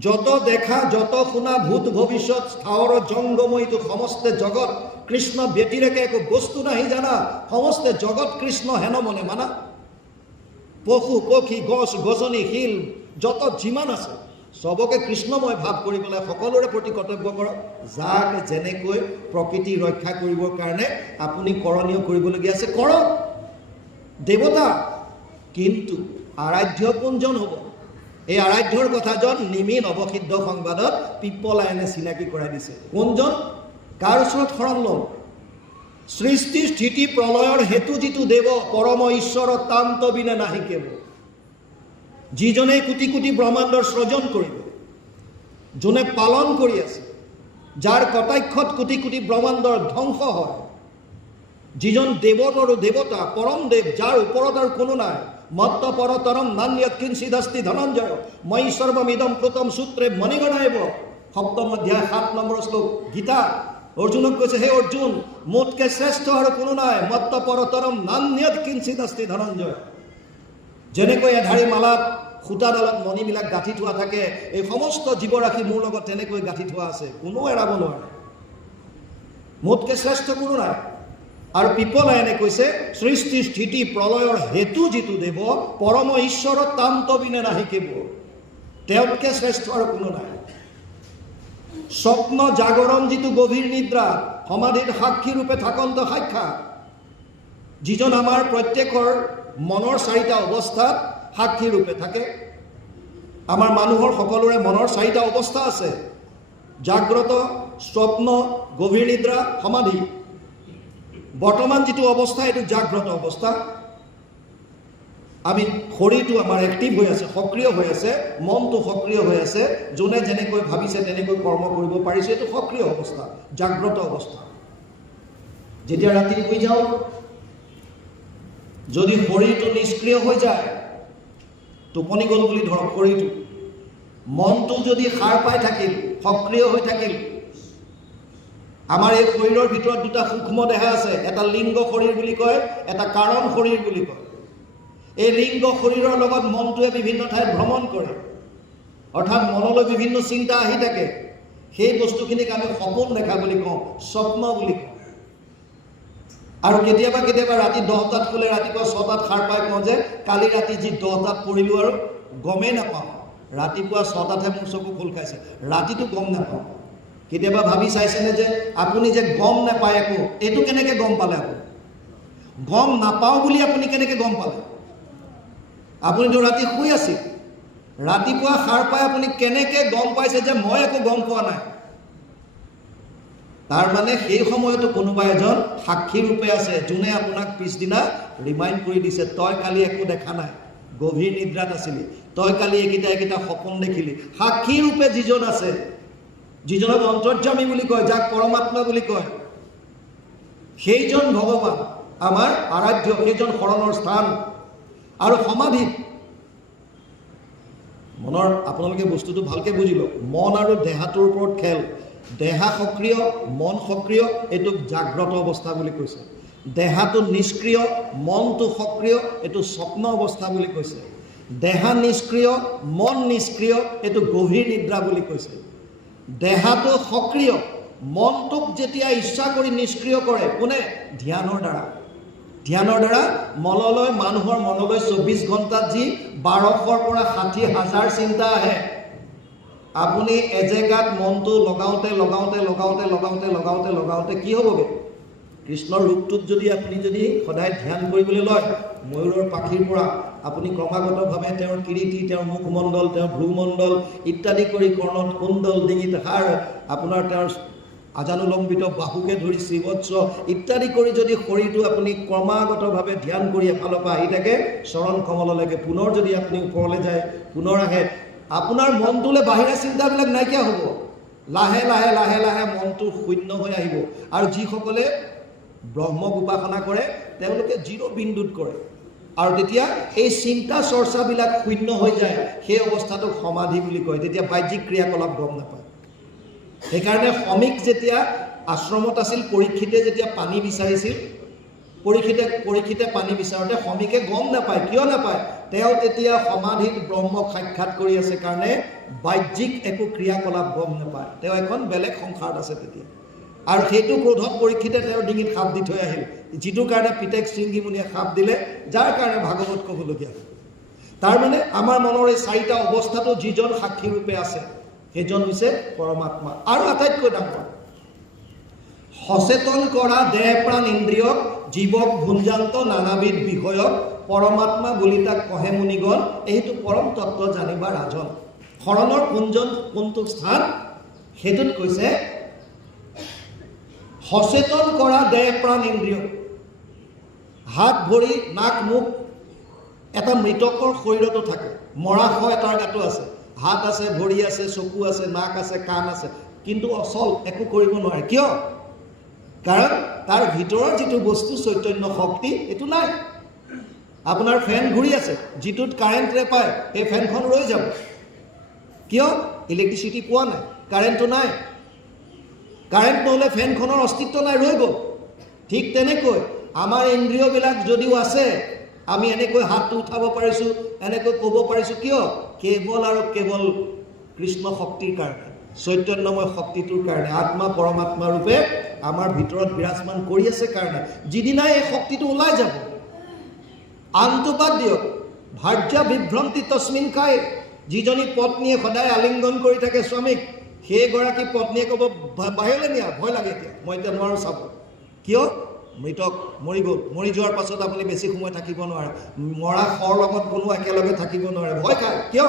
যত দেখা যত শুনা ভূত ভৱিষ্যত স্থাৱৰ জংগময়িতো সমস্তে জগত কৃষ্ণ ব্যতিৰেকে একো বস্তু নাহি জানা, সমস্তে জগত কৃষ্ণ হেন মনে মানা। পশু পক্ষী, গছ গছনি, শিল যত যিমান আছে চবকে কৃষ্ণময় ভাৱ কৰি পেলাই সকলোৰে প্ৰতি কৰ্তব্য কৰক। যাক যেনেকৈ প্ৰকৃতি ৰক্ষা কৰিবৰ কাৰণে আপুনি কৰণীয় কৰিবলগীয়া আছে কৰক। দেৱতা কিন্তু আৰাধ্য কোনজন হ'ব? এই আৰাধ্যৰ কথাজন নিমিন অৱসিদ্ধ সংবাদত পিপলায়নে চিনাকি কৰাই দিছে। কোনজন? কাৰ ওচৰত শৰণ ল'ম? সৃষ্টি স্থিতি প্ৰলয়ৰ হেতু যিটো দেৱ, পৰম ঈশ্বৰ তান্ত বিনে নাহি কেৱ। যিজনে কোটি কোটি ব্ৰহ্মাণ্ডৰ সৃজন কৰিব, যোনে পালন কৰি আছে, যাৰ কটাক্ষত কোটি কোটি ব্ৰহ্মাণ্ডৰ ধ্বংস হয়, যিজন দেৱতৰো দেৱতা, পৰম দেৱ, যাৰ ওপৰত আৰু কোনো নাই, মত্ত পৰতৰম নান্যৎ কিঞ্চিদস্তি ধনঞ্জয় ময়ি সৰ্বমিদম প্লুতম সূত্ৰে মণিগণায়ব। সপ্তম অধ্যায় 7 নম্বৰ শ্লোক গীতা। অৰ্জুনক কৈছে, হে অৰ্জুন, মোতকৈ শ্ৰেষ্ঠ আৰু কোনো নাই। মত্ত পৰতৰম নান্যৎ কিঞ্চিদস্তি ধনঞ্জয়। যেনেকৈ এধাৰী মালাত সূতাডালত মণিবিলাক গাঁঠি থোৱা থাকে, এই সমস্ত জীৱৰাশি মোৰ লগত তেনেকৈ গাঁঠি থোৱা আছে, কোনো এৰাব নোৱাৰে। মোতকৈ শ্ৰেষ্ঠ কোনো নাই। আৰু পিপলায়নে কৈছে, সৃষ্টি স্থিতি প্ৰলয়ৰ হেতু যিটো দেৱ, পৰম ঈশ্বৰৰ তান্ত বিনে নাহিকিব। তেওঁতকৈ শ্ৰেষ্ঠ আৰু কোনো নাই। স্বপ্ন জাগৰণ যিটো গভীৰ নিদ্ৰা, সমাধিত সাক্ষী ৰূপে থাকন্ত সাক্ষাৎ, যিজন আমাৰ প্ৰত্যেকৰ মনৰ 4টা অৱস্থাত সাক্ষী ৰূপে থাকে। আমাৰ মানুহৰ সকলোৰে মনৰ 4টা অৱস্থা আছে: জাগ্ৰত, স্বপ্ন, গভীৰ নিদ্ৰা, সমাধি। বৰ্তমান যিটো অৱস্থা এইটো জাগ্ৰত অৱস্থা। আমি শৰীৰটো আমাৰ এক্টিভ হৈ আছে, সক্ৰিয় হৈ আছে, মনটো সক্ৰিয় হৈ আছে, যোনে যেনেকৈ ভাবিছে তেনেকৈ কৰ্ম কৰিব পাৰিছে, এইটো সক্ৰিয় অৱস্থা, জাগ্ৰত অৱস্থা। যেতিয়া ৰাতি শুই যাওঁ, যদি শৰীৰটো নিষ্ক্ৰিয় হৈ যায়, টোপনি গ'ল বুলি ধৰক শৰীৰটো, মনটো যদি সাৰ পাই থাকিল, সক্ৰিয় হৈ থাকিল। আমাৰ এই শৰীৰৰ ভিতৰত 2টা সূক্ষ্ম দেহা আছে, এটা লিংগ শৰীৰ বুলি কয়, এটা কাৰণ শৰীৰ বুলি কয়। এই লিংগ শৰীৰৰ লগত মনটোৱে বিভিন্ন ঠাইত ভ্ৰমণ কৰে, অৰ্থাৎ মনলৈ বিভিন্ন চিন্তা আহি থাকে। সেই বস্তুখিনিক আমি সপোন দেখা বুলি কওঁ, স্বপ্ন বুলি কওঁ। আৰু কেতিয়াবা কেতিয়াবা ৰাতি 10টাত শুলে ৰাতিপুৱা 6টাত সাৰ পাই কওঁ যে কালি ৰাতি যি 10টাত পৰিলোঁ আৰু গমেই নাপাওঁ, ৰাতিপুৱা 6টাতহে মোৰ চকু খোল খাইছে, ৰাতিটো গম নাপাওঁ। কেতিয়াবা ভাবি চাইছেনে যে আপুনি যে গম নাপায় একো, এইটো কেনেকৈ গম পালে? আপুনি গম নাপাওঁ বুলি আপুনি কেনেকৈ গম পালে? আপুনিতো ৰাতি শুই আছিল, ৰাতিপুৱা সাৰ পাই আপুনি কেনেকৈ গম পাইছে যে মই একো গম পোৱা নাই? তাৰ মানে সেই সময়তো কোনোবা এজন সাক্ষী ৰূপে আছে, যোনে আপোনাক পিছদিনা ৰিমাইণ্ড কৰি দিছে, তই কালি একো দেখা নাই, গভীৰ নিদ্ৰাত আছিলি, তই কালি এইকেইটা সপোন দেখিলি। সাক্ষী ৰূপে যিজন আছে, যিজনক অন্তৰ্যামী বুলি কয়, যাক পৰমাত্মা বুলি কয়, সেইজন ভগৱান আমাৰ আৰাধ্য, সেইজন শৰণৰ স্থান। আৰু সমাধিত মনৰ, আপোনালোকে বস্তুটো ভালকৈ বুজি লওক, মন আৰু দেহাটোৰ ওপৰত খেল। দেহা সক্ৰিয়, মন সক্ৰিয়, এইটোক জাগ্ৰত অৱস্থা বুলি কৈছে। দেহাটো নিষ্ক্ৰিয়, মনটো সক্ৰিয়, এইটো স্বপ্ন অৱস্থা বুলি কৈছে। দেহা নিষ্ক্ৰিয়, মন নিষ্ক্ৰিয়, এইটো গভীৰ নিদ্ৰা বুলি কৈছে। দেহাটো সক্ৰিয়, মনটোক যেতিয়া ইচ্ছা কৰি নিষ্ক্ৰিয় কৰে, কোনে? ধ্যানৰ দ্বাৰা। ধ্যানৰ দ্বাৰা মনলৈ, মানুহৰ মনলৈ 24 ঘণ্টাত যি 1200ৰ পৰা 60,000 চিন্তা আহে, আপুনি এজেগাত মনটো লগাওঁতে লগাওঁতে লগাওঁতে লগাওঁতে লগাওঁতে লগাওঁতে কি হ'বগৈ? কৃষ্ণৰ ৰূপটোক যদি আপুনি সদায় ধ্যান কৰিবলৈ লয়, ময়ূৰৰ পাখিৰ পৰা আপুনি ক্ৰমাগতভাৱে তেওঁৰ কিৰীটি, তেওঁৰ মুখমণ্ডল, তেওঁৰ ভ্ৰুমণ্ডল ইত্যাদি কৰি, কৰ্ণত কুণ্ডল, ডিঙিত হাৰ, আপোনাৰ তেওঁৰ আজানুলম্বিত বাহুকে ধৰি শ্ৰীবৎস ইত্যাদি কৰি যদি শৰীৰটো আপুনি ক্ৰমাগতভাৱে ধ্যান কৰি এফালৰ পৰা আহি থাকে চৰণ কমললৈকে, পুনৰ যদি আপুনি ওপৰলৈ যায়, পুনৰ আহে, আপোনাৰ মনটোলৈ বাহিৰা চিন্তাবিলাক নাইকিয়া হ'ব। লাহে লাহে লাহে লাহে মনটো শূন্য হৈ আহিব। আৰু যিসকলে ব্ৰহ্মক উপাসনা কৰে তেওঁলোকে 0 বিন্দুত কৰে, আৰু তেতিয়া এই চিন্তা চৰ্চাবিলাক শূন্য হৈ যায়। সেই অৱস্থাটোক সমাধি বুলি কয়। তেতিয়া বাহ্যিক ক্ৰিয়াকলাপ গম নাপায়। সেইকাৰণে সমীক যেতিয়া আশ্ৰমত আছিল, পৰীক্ষিতে যেতিয়া পানী বিচাৰিছিল, পৰীক্ষিতে পানী বিচাৰোঁতে সমীকে গম নাপায়। কিয় নাপায়? তেওঁ তেতিয়া সমাধিত ব্ৰহ্মক সাক্ষাৎ কৰি আছে কাৰণে বাহ্যিক একো ক্ৰিয়াকলাপ গম নাপায়। তেওঁ এখন বেলেগ সংসাৰত আছে তেতিয়া। আৰু সেইটো ক্ৰোধত পৰীক্ষিতে তেওঁৰ ডিঙিত সাপ দি থৈ আহিল, যিটোৰ কাৰণে পিতেক শৃংগী মুনিয়ে সাপ দিলে, যাৰ কাৰণে ভাগৱত ক'বলগীয়া হ'ল। তাৰমানে আমাৰ মনৰ এই 4টা অৱস্থাটো যিজন সাক্ষী ৰূপে আছে, সেইজন হৈছে পৰমাত্মা। আৰু আটাইতকৈ ডাঙৰ, সচেতন কৰা দেহ প্ৰাণ ইন্দ্ৰিয়ক জীৱক ভুঞ্জান্ত নানাবিধ বিষয়ক পৰমাত্মা বুলি তাক কহে মুনিগণ, এইটো পৰম তত্ত্ব জানিবা ৰাজন। শৰণৰ কোনটো স্থান? সেইটোত কৈছে সচেতন কৰা দেহ প্ৰাণ ইন্দ্ৰিয়। হাত ভৰি নাক মুখ এটা মৃতকৰ শৰীৰতো থাকে, মৰা শৱ এটাৰ গাতো আছে, হাত আছে, ভৰি আছে, চকু আছে, নাক আছে, কাণ আছে, কিন্তু অচল, একো কৰিব নোৱাৰে। কিয়? কাৰণ তাৰ ভিতৰৰ যিটো বস্তু চৈতন্য শক্তি এইটো নাই। আপোনাৰ ফেন ঘূৰি আছে, যিটোত কাৰেণ্টৰে পায় সেই ফেনখন ৰৈ যাব। কিয়? ইলেক্ট্ৰিচিটি পোৱা নাই, কাৰেণ্টটো নাই। কাৰেণ্ট নহ'লে ফেনখনৰ অস্তিত্ব নাই, ৰৈ গ'ল। ঠিক তেনেকৈ আমাৰ ইন্দ্ৰিয়বিলাক যদিও আছে, আমি এনেকৈ হাতটো উঠাব পাৰিছোঁ, এনেকৈ ক'ব পাৰিছোঁ, কিয়? কেৱল আৰু কেৱল কৃষ্ণ শক্তিৰ কাৰণে, চৈতন্যময় শক্তিটোৰ কাৰণে, আত্মা পৰমাত্মা ৰূপে আমাৰ ভিতৰত বিৰাজমান কৰি আছে কাৰণে। যিদিনাই এই শক্তিটো ওলাই যাব, আনটো বাদ দিয়ক, ভাৰ্যা বিভ্ৰান্তি তস্মিন খাই, যিজনী পত্নীয়ে সদায় আলিংগন কৰি থাকে স্বামীক, সেইগৰাকী পত্নীয়ে ক'ব বাহিৰলৈ নিয়া, ভয় লাগে, এতিয়া মই এতিয়া নোৱাৰোঁ চাব। কিয়? মৃতক মৰি গ'ল, মৰি যোৱাৰ পাছত আপুনি বেছি সময় থাকিব নোৱাৰে, মৰা শৰ লগত কোনো একেলগে থাকিব নোৱাৰে, ভয় খায়। কিয়?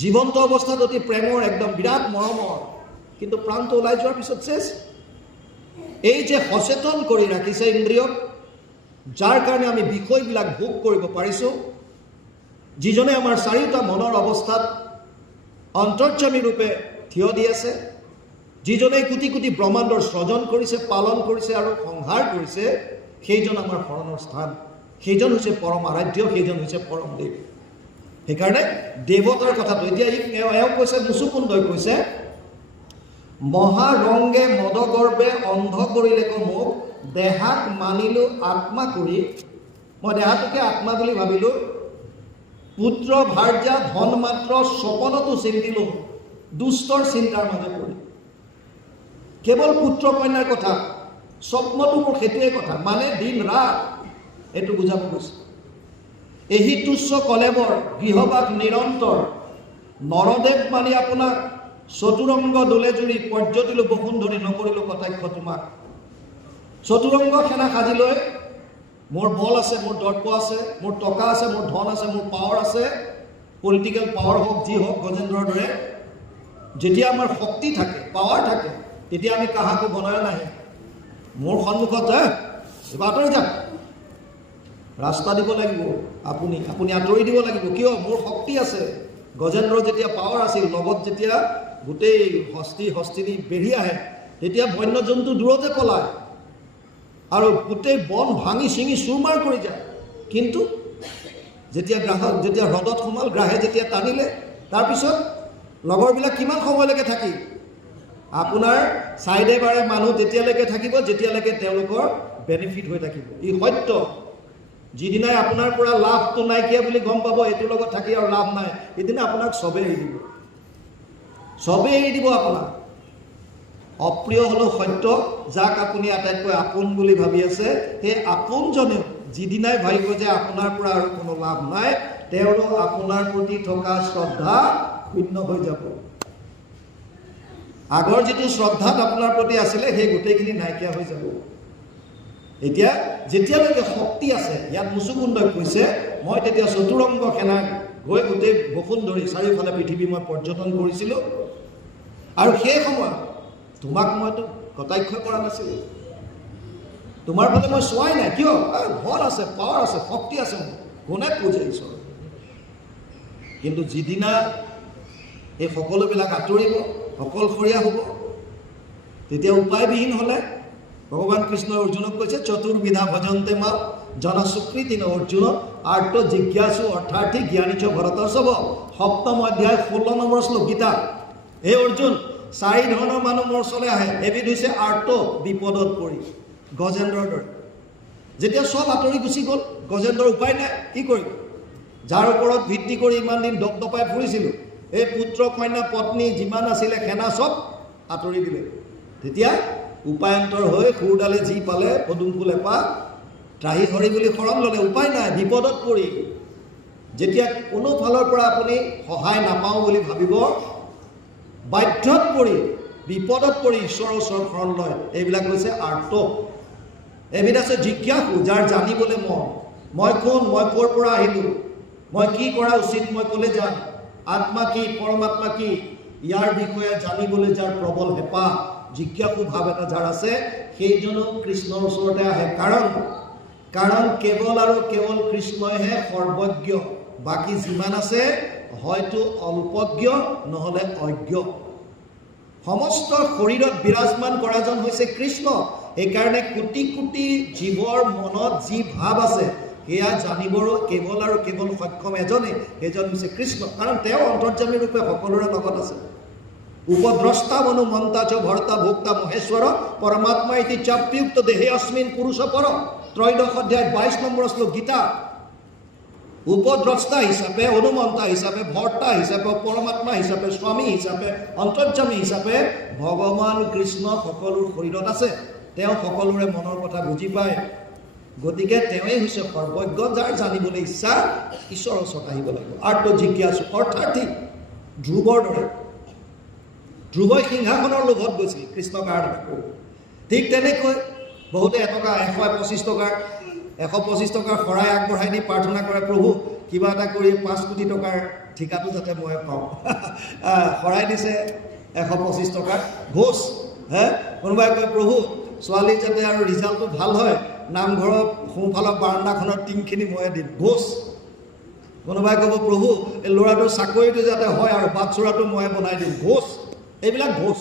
জীৱন্ত অৱস্থাত অতি প্ৰেমৰ, একদম বিৰাট মৰমৰ, কিন্তু প্ৰাণটো ওলাই যোৱাৰ পিছত চেচ। এই যে সচেতন কৰি ৰাখিছে ইন্দ্ৰিয়ক, যাৰ কাৰণে আমি বিষয়বিলাক ভোগ কৰিব পাৰিছোঁ, যিজনে আমাৰ চাৰিওটা মনৰ অৱস্থাত অন্তৰ্যামী ৰূপে থিয় দি আছে, যিজনে কোটি কোটি ব্ৰহ্মাণ্ডৰ সৃজন কৰিছে, পালন কৰিছে আৰু সংহাৰ কৰিছে, সেইজন আমাৰ শৰণৰ স্থান, সেইজন হৈছে পৰম আৰাধ্য, সেইজন হৈছে পৰম দেৱ। সেইকাৰণে দেৱতাৰ কথাটো এতিয়া এওঁ কৈছে, মুচুকুন্দই কৈছে, মহাৰংগে মদগৰ্বে অন্ধ কৰিলে মোক, দেহাক মানিলোঁ আত্মা কৰি। মই দেহাটোকে আত্মা বুলি ভাবিলোঁ, পুত্ৰ ভাৰ্যা ধন মাত্ৰ সপনতো চিন্তিলোঁ, দুষ্টৰ চিন্তাৰ মাজে পৰি। কেৱল পুত্ৰ কন্যাৰ কথা, স্বপ্নটো মোৰ সেইটোৱে কথা, মানে দিন ৰাত এইটো বুজাব গৈছে। এহি তুচ্ছ কলেবৰ গৃহবাস নিৰন্তৰ, নৰদেৱ মানি আপোনাক চতুৰংগ দোলে জুৰি, পৰ্যতিলো বসুন্ধৰি নকৰিলোঁ কটাক্ষ তোমাক। চতুৰংগ সেনা সাজি লৈ, মোৰ বল আছে, মোৰ দৰ্প আছে, মোৰ টকা আছে, মোৰ ধন আছে, মোৰ পাৱাৰ আছে, পলিটিকেল পাৱাৰ হওক যি হওক, গজেন্দ্ৰৰ দৰে। যেতিয়া আমাৰ শক্তি থাকে, পাৱাৰ থাকে, তেতিয়া আমি কাহাকো বনাই নাহে। মোৰ সন্মুখত যায়, এইবাৰ আঁতৰি যাক, ৰাস্তা দিব লাগিব, আপুনি আঁতৰি দিব লাগিব। কিয়? মোৰ শক্তি আছে। গজেন্দ্ৰৰ যেতিয়া পাৱাৰ আছিল, লগত যেতিয়া গোটেই হস্তিনী বেঢ়ি আহে, তেতিয়া বন্য জন্তু দূৰতে পলায় আৰু গোটেই বন ভাঙি চিঙি চুৰমাৰ কৰি যায়। কিন্তু যেতিয়া হ্ৰদত সোমাল, গ্ৰাহে যেতিয়া টানিলে, তাৰপিছত লগৰবিলাক কিমান সময়লৈকে থাকিল? আপোনাৰ চাইডে বাৰে মানুহ তেতিয়ালৈকে থাকিব যেতিয়ালৈকে তেওঁলোকৰ বেনিফিট হৈ থাকিব। ই সত্য। যিদিনাই আপোনাৰ পৰা লাভটো নাইকিয়া বুলি গম পাব, এইটোৰ লগত থাকি আৰু লাভ নাই, সেইদিনা আপোনাক চবেই এৰি দিব, চবেই এৰি দিব আপোনাক। অপ্ৰিয় হ'লেও সত্য, যাক আপুনি আটাইতকৈ আপোন বুলি ভাবি আছে, সেই আপোনজনেও যিদিনাই ভাবিব যে আপোনাৰ পৰা আৰু কোনো লাভ নাই, তেওঁৰো আপোনাৰ প্ৰতি থকা শ্ৰদ্ধা শূন্য হৈ যাব। আগৰ যিটো শ্ৰদ্ধাত আপোনাৰ প্ৰতি আছিলে, সেই গোটেইখিনি নাইকিয়া হৈ যাব। এতিয়া যেতিয়ালৈকে শক্তি আছে, ইয়াত মুচুকুন্দই কৈছে, মই তেতিয়া চতুৰংগ সেনা গৈ গোটেই বসুন্ধৰি চাৰিওফালে পৃথিৱী মই পৰ্যটন কৰিছিলোঁ, আৰু সেই সময়ত তোমাক মইতো কটাক্ষ কৰা নাছিলোঁ, তোমাৰ ফালে মই চোৱাই নাই। কিয়? ধন আছে, পাৱাৰ আছে, শক্তি আছে, কোনে পূজে ঈশ্বৰ। কিন্তু যিদিনা এই সকলোবিলাক আঁতৰিব, অকলশৰীয়া হ'ব, তেতিয়া উপায়বিহীন হ'লে ভগৱান কৃষ্ণই অৰ্জুনক কৈছে, চতুৰ্বিধা ভজন্তে মা জন সুকৃতি ন অৰ্জুন আৰ্ত জিজ্ঞাসু অৰ্থাৰ্থী জ্ঞানীচ ভৰতৰ্ষভ। সপ্তম অধ্যায় 16 নম্বৰ শ্লোক গীতা। হে অৰ্জুন, 4 ধৰণৰ মানুহ মোৰ ওচৰলৈ আহে। এবিধ হৈছে আৰ্ত, বিপদত পৰি, গজেন্দ্ৰৰ দৰে। যেতিয়া চব আঁতৰি গুচি গ'ল, গজেন্দ্ৰৰ উপায় নাই, কি কৰিব? যাৰ ওপৰত ভিত্তি কৰি ইমান দিন দপদপাই ফুৰিছিলোঁ, এই পুত্ৰ কন্যা পত্নী যিমান আছিলে, সেনা চব আঁতৰি দিলে। তেতিয়া উপায়ন্তৰ হৈ সুৰডালে যি পালে, পদুম ফুল এপাহ ত্ৰাহি হৰি বুলি শৰণ ল'লে। উপায় নাই, বিপদত পৰি। যেতিয়া কোনো ফালৰ পৰা আপুনি সহায় নাপাওঁ বুলি ভাবিব, বাধ্যত পৰি, বিপদত পৰি ঈশ্বৰৰ ওচৰত শৰণ লয়, এইবিলাক হৈছে আৰ্ত। এবিধ আছে জিজ্ঞাসু, যাৰ জানিবলৈ মন, মই কোন, মই ক'ৰ পৰা আহিলোঁ, মই কি কৰা উচিত, মই ক'লে যাম, আত্মা কি, পৰমাত্মা কি, ইয়াৰ বিষয়ে জানিবলৈ যাৰ প্ৰবল হেঁপাহ, জিজ্ঞাসু ভাৱ এটা যাৰ আছে, সেইজনো কৃষ্ণৰ ওচৰতে আহে। কাৰণ কেৱল আৰু কেৱল কৃষ্ণইহে সৰ্বজ্ঞ। বাকী যিমান আছে হয়তো অল্পজ্ঞ, নহ'লে অজ্ঞ। সমস্ত শৰীৰত বিৰাজমান কৰাজন হৈছে কৃষ্ণ। সেইকাৰণে কোটি কোটি জীৱৰ মনত যি ভাৱ আছে, সেয়া জানিবৰ কেৱল আৰু কেৱল সক্ষম এজনে, সেইজন হৈছে কৃষ্ণ। কাৰণ তেওঁ অন্তৰ্যামী ৰূপে সকলোৰে লগত আছে। উপদ্ৰষ্টা মনু মন্তা চ ভৰ্তা ভোক্তা মহেশ্বৰ পৰমাত্মা ইতি চাপ্যুক্ত দেহে অস্মিন পুৰুষ পৰ। 3 অধ্যায় 22 নম্বৰ শ্লোক গীতা। উপদ্ৰষ্টা হিচাপে, অনুমন্তা হিচাপে, ভৰ্তা হিচাপে, পৰমাত্মা হিচাপে, স্বামী হিচাপে, অন্তৰ্যামী হিচাপে ভগৱান কৃষ্ণ সকলো শৰীৰত আছে। তেওঁ সকলোৰে মনৰ কথা বুজি পায়। গতিকে তেওঁৱেই হৈছে সৰ্বজ্ঞ, যাৰ জানিবলৈ ইচ্ছা ঈশ্বৰৰ ওচৰত আহিব লাগিব। আৰ্ত জিজ্ঞাসু অৰ্থাৰ্থী ধ্ৰুৱৰ দৰে। ধ্ৰুৱই সিংহাসনৰ লোভত গৈছিল কৃষ্ণক আৰাধনা কৰিব। ঠিক তেনেকৈ বহুতে এটকা 125 টকাৰ শৰাই আগবঢ়াই দি প্ৰাৰ্থনা কৰে, প্ৰভু কিবা এটা কৰি 5 কোটি টকাৰ ঠিকাটো যাতে মই পাওঁ। শৰাই দিছে 125 টকাৰ ঘোষ। কোনোবাই কয় প্ৰভু ছোৱালী যাতে আৰু ৰিজাল্টটো ভাল হয়, নামঘৰৰ সোঁফালৰ বাৰাণ্ডাখনৰ টিংখিনি ময়ে দিম, ঘোষ। কোনোবাই ক'ব প্ৰভু এই ল'ৰাটোৰ চাকৰিটো যাতে হয় আৰু বাটচৰাটো ময়ে বনাই দিম, ঘোষ। এইবিলাক ঘোষ।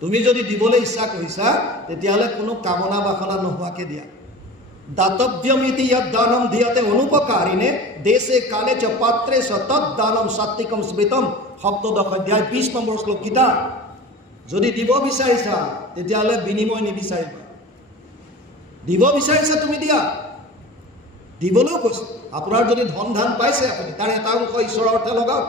তুমি যদি দিবলৈ ইচ্ছা কৰিছা তেতিয়াহ'লে কোনো কামনা বাসনা নোহোৱাকৈ দিয়া। দাতব্যমিতি ইয়াত দানম দিয়াতে অনুপকাৰিণে দেশে কালে চ পাত্ৰে চ তৎ দানম সাত্বিকম স্মৃতম। 17 অধ্যায় 20 নম্বৰ শ্লোক গীতা। যদি দিব বিচাৰিছা তেতিয়াহ'লে বিনিময় নিবিচাৰিবা। দিব বিচাৰিছা তুমি দিয়া, দিবলৈও কৈছে। আপোনাৰ যদি ধন ধান পাইছে আপুনি তাৰ এটা অংশ ঈশ্বৰৰ অৰ্থে লগাওক।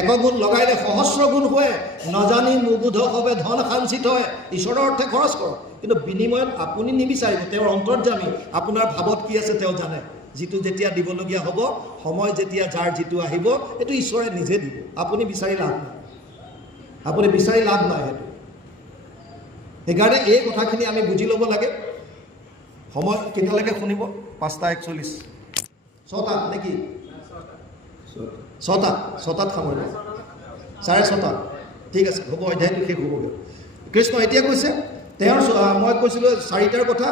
1 গুণ লগাইলে সহস্ৰ গুণ হয়, নজানি মুবুধ হবে ধন সাঞ্চিত হয়। ঈশ্বৰৰ অৰ্থে খৰচ কৰক, কিন্তু বিনিময়ত আপুনি নিবিচাৰিব। তেওঁৰ অন্তৰ্যামী, আপোনাৰ ভাৱত কি আছে তেওঁ জানে। যিটো যেতিয়া দিবলগীয়া হ'ব, সময় যেতিয়া যাৰ যিটো আহিব, সেইটো ঈশ্বৰে নিজে দিব। আপুনি বিচাৰি লাভ নাই, সেইটো। সেইকাৰণে এই কথাখিনি আমি বুজি ল'ব লাগে। সময় কেতিয়ালৈকে শুনিব? 5:41 6টা নেকি? 6টাত সামৰিব, 6:30। ঠিক আছে, হ'ব, অধ্যায়টো শেষ হ'বগৈ। কৃষ্ণ এতিয়া কৈছে তেওঁৰ, মই কৈছিলোঁ 4টাৰ কথা।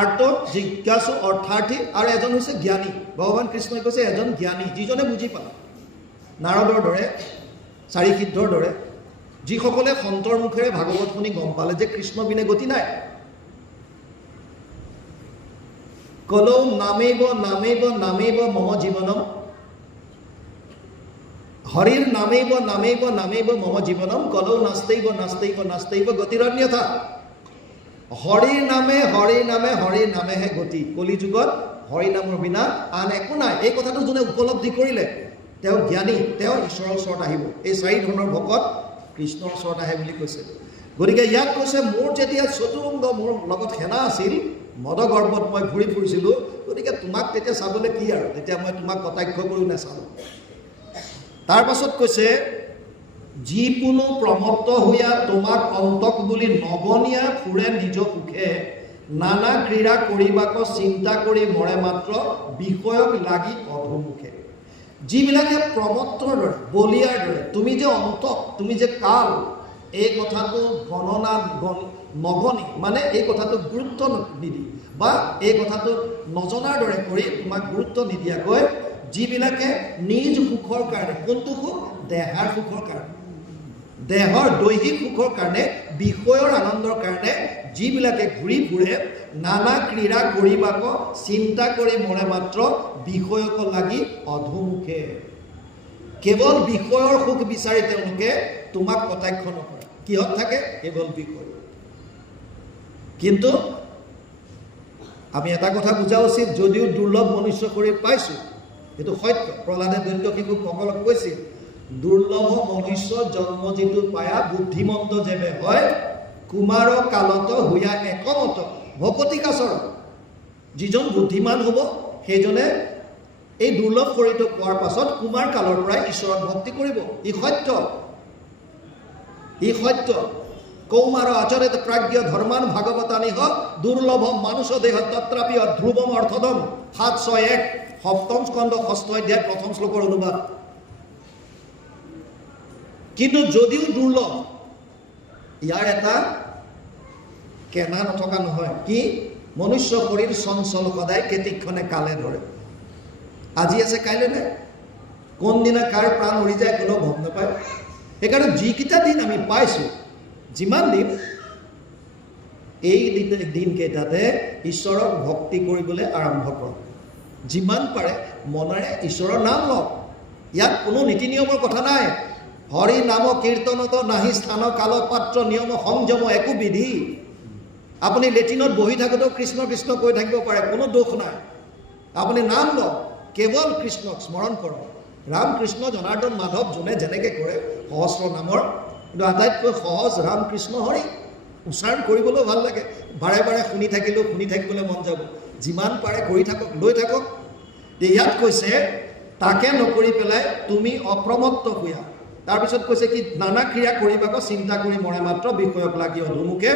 আৰ্ত জিজ্ঞাসু অৰ্থাৰ্থী আৰু এজন হৈছে জ্ঞানী। ভগৱান কৃষ্ণই কৈছে এজন জ্ঞানী, যিজনে বুজি পায়। নাৰদৰ দৰে, 4 সিদ্ধৰ দৰে, যিসকলে সন্তৰ মুখেৰে ভাগৱত শুনি গম পালে যে কৃষ্ণ বিনে গতি নাই। কলৌ নামেইব নামেইব নামেইব মম জীৱনম, হৰিৰ নামেইব নামেইব নামেইব মম জীৱনম, কলৌ নাস্তেইব নাস্তেইব নাস্তেইব গতিৰন্যথা। হৰিৰ নামে হৰিৰ নামে হৰিৰ নামেহে গতি। কলিযুগত হৰি নামৰ বিনা আন একো নাই। এই কথাটো যোনে উপলব্ধি কৰিলে তেওঁ জ্ঞানী, তেওঁ ঈশ্বৰৰ ওচৰত আহিব। এই 4 ধৰণৰ ভকত কৃষ্ণৰ ওচৰত আহে বুলি কৈছে। গতিকে ইয়াত কৈছে মোৰ যেতিয়া চতুৰংগ মোৰ লগত সেনা আছিল, মদগৰ্ভত মই ঘূৰি ফুৰিছিলোঁ, গতিকে তোমাক তেতিয়া চাবলৈ কি আৰু, তেতিয়া মই তোমাক কটাক্ষ কৰিও নাচালোঁ। তাৰ পাছত কৈছে যিকোনো প্ৰমত্ত হৈয়া তোমাক অন্তক বুলি নগনীয়া ফুৰে নিজ সুখে, নানা ক্ৰীড়া কৰিবাক চিন্তা কৰি মৰে মাত্ৰ বিষয়ক লাগি অধমুখে। যিবিলাকে প্ৰমত্তৰ দৰে, বলিয়াৰ দৰে, তুমি যে অন্তক, তুমি যে কাল, এই কথাটো গণনা নগণি, মানে এই কথাটো গুৰুত্ব নিদি বা এই কথাটো নজনাৰ দৰে কৰি তোমাক গুৰুত্ব নিদিয়াকৈ যিবিলাকে নিজ সুখৰ কাৰণে, কোনটো সুখ? দেহাৰ সুখৰ কাৰণে, দেহৰ দৈহিক সুখৰ কাৰণে, বিষয়ৰ আনন্দৰ কাৰণে যিবিলাকে ঘূৰি ফুৰে, নানা ক্ৰীড়া কৰিবাক চিন্তা কৰি মৰে মাত্ৰ বিষয়ক লাগি অধমুখে। কেৱল বিষয়ৰ সুখ বিচাৰি তেওঁলোকে তোমাক কটাক্ষ নকৰে। কিহত থাকে? কেৱল বিষয়। কিন্তু আমি এটা কথা বুজা উচিত, যদিও দুৰ্লভ মনুষ্য শৰীৰ পাইছোঁ, এইটো সত্য। প্ৰহ্লাদে দৈত্য শিশুক সকলক কৈছিল, দুৰ্লভ মনুষ্য জন্ম যিটো পায়া বুদ্ধিমন্ত যেবে হয়, কুমাৰ কালত হুয়া একমত ভকতিকাচৰ। যিজন বুদ্ধিমান হ'ব সেইজনে এই দুৰ্লভ শৰীৰটো পোৱাৰ পাছত কুমাৰ কালৰ পৰাই ঈশ্বৰৰ ভক্তি কৰিব। ই সত্য। কৌমাৰ আচৰিত প্ৰাজ্ঞ ধৰ্মান ভাগৱতানি হ দুৰ্লভ মানুষ দেহ তত্ৰাপি ধ্ৰুৱম অৰ্থদম। 7:1 সপ্তম স্কন্ধ 6ষ্ঠ অধ্যায় 1ম শ্লোকৰ অনুবাদ। কিন্তু যদিও দুৰ্লভ, ইয়াৰ এটা কেনা নথকা নহয়। কি? মনুষ্য শৰীৰ চঞ্চল, সদায় কেতিক্ষণে কালে ধৰে। আজি আছে কাইলৈ নাই, কোনদিনা কাৰ প্ৰাণ উৰি যায় কোনেও গম নাপায়। সেইকাৰণে যিকেইটা দিন আমি পাইছোঁ, যিমান দিন এই দিনকেইটাতে ঈশ্বৰক ভক্তি কৰিবলৈ আৰম্ভ কৰক। যিমান পাৰে মনেৰে ঈশ্বৰৰ নাম লওক। ইয়াত কোনো নীতি নিয়মৰ কথা নাই। হৰি নাম কীৰ্তনত নাহি স্থান কাল পাত্ৰ নিয়ম সংযম একো বিধি। আপুনি লেট্ৰিনত বহি থাকোঁতেও কৃষ্ণ কৃষ্ণ কৈ থাকিব পাৰে, কোনো দোষ নাই। আপুনি নাম লওক, কেৱল কৃষ্ণক স্মৰণ কৰক। ৰাম কৃষ্ণ জনাৰ্দন মাধৱ যোনে যেনেকৈ কৰে সহস্ৰ নামৰ, কিন্তু আটাইতকৈ সহজ ৰাম কৃষ্ণ হৰি। উচ্চাৰণ কৰিবলৈও ভাল লাগে, বাৰে বাৰে শুনি থাকিবলৈ মন যাব। যিমান পাৰে কৰি থাকক, লৈ থাকক। ইয়াত কৈছে তাকে নকৰি পেলাই তুমি অপ্ৰমত্ত শুয়া। তাৰপিছত কৈছে কি নানা ক্ৰিয়া কৰিবাক চিন্তা কৰি মৰে মাত্ৰ বিষয়ক লাগি অধুমুখে।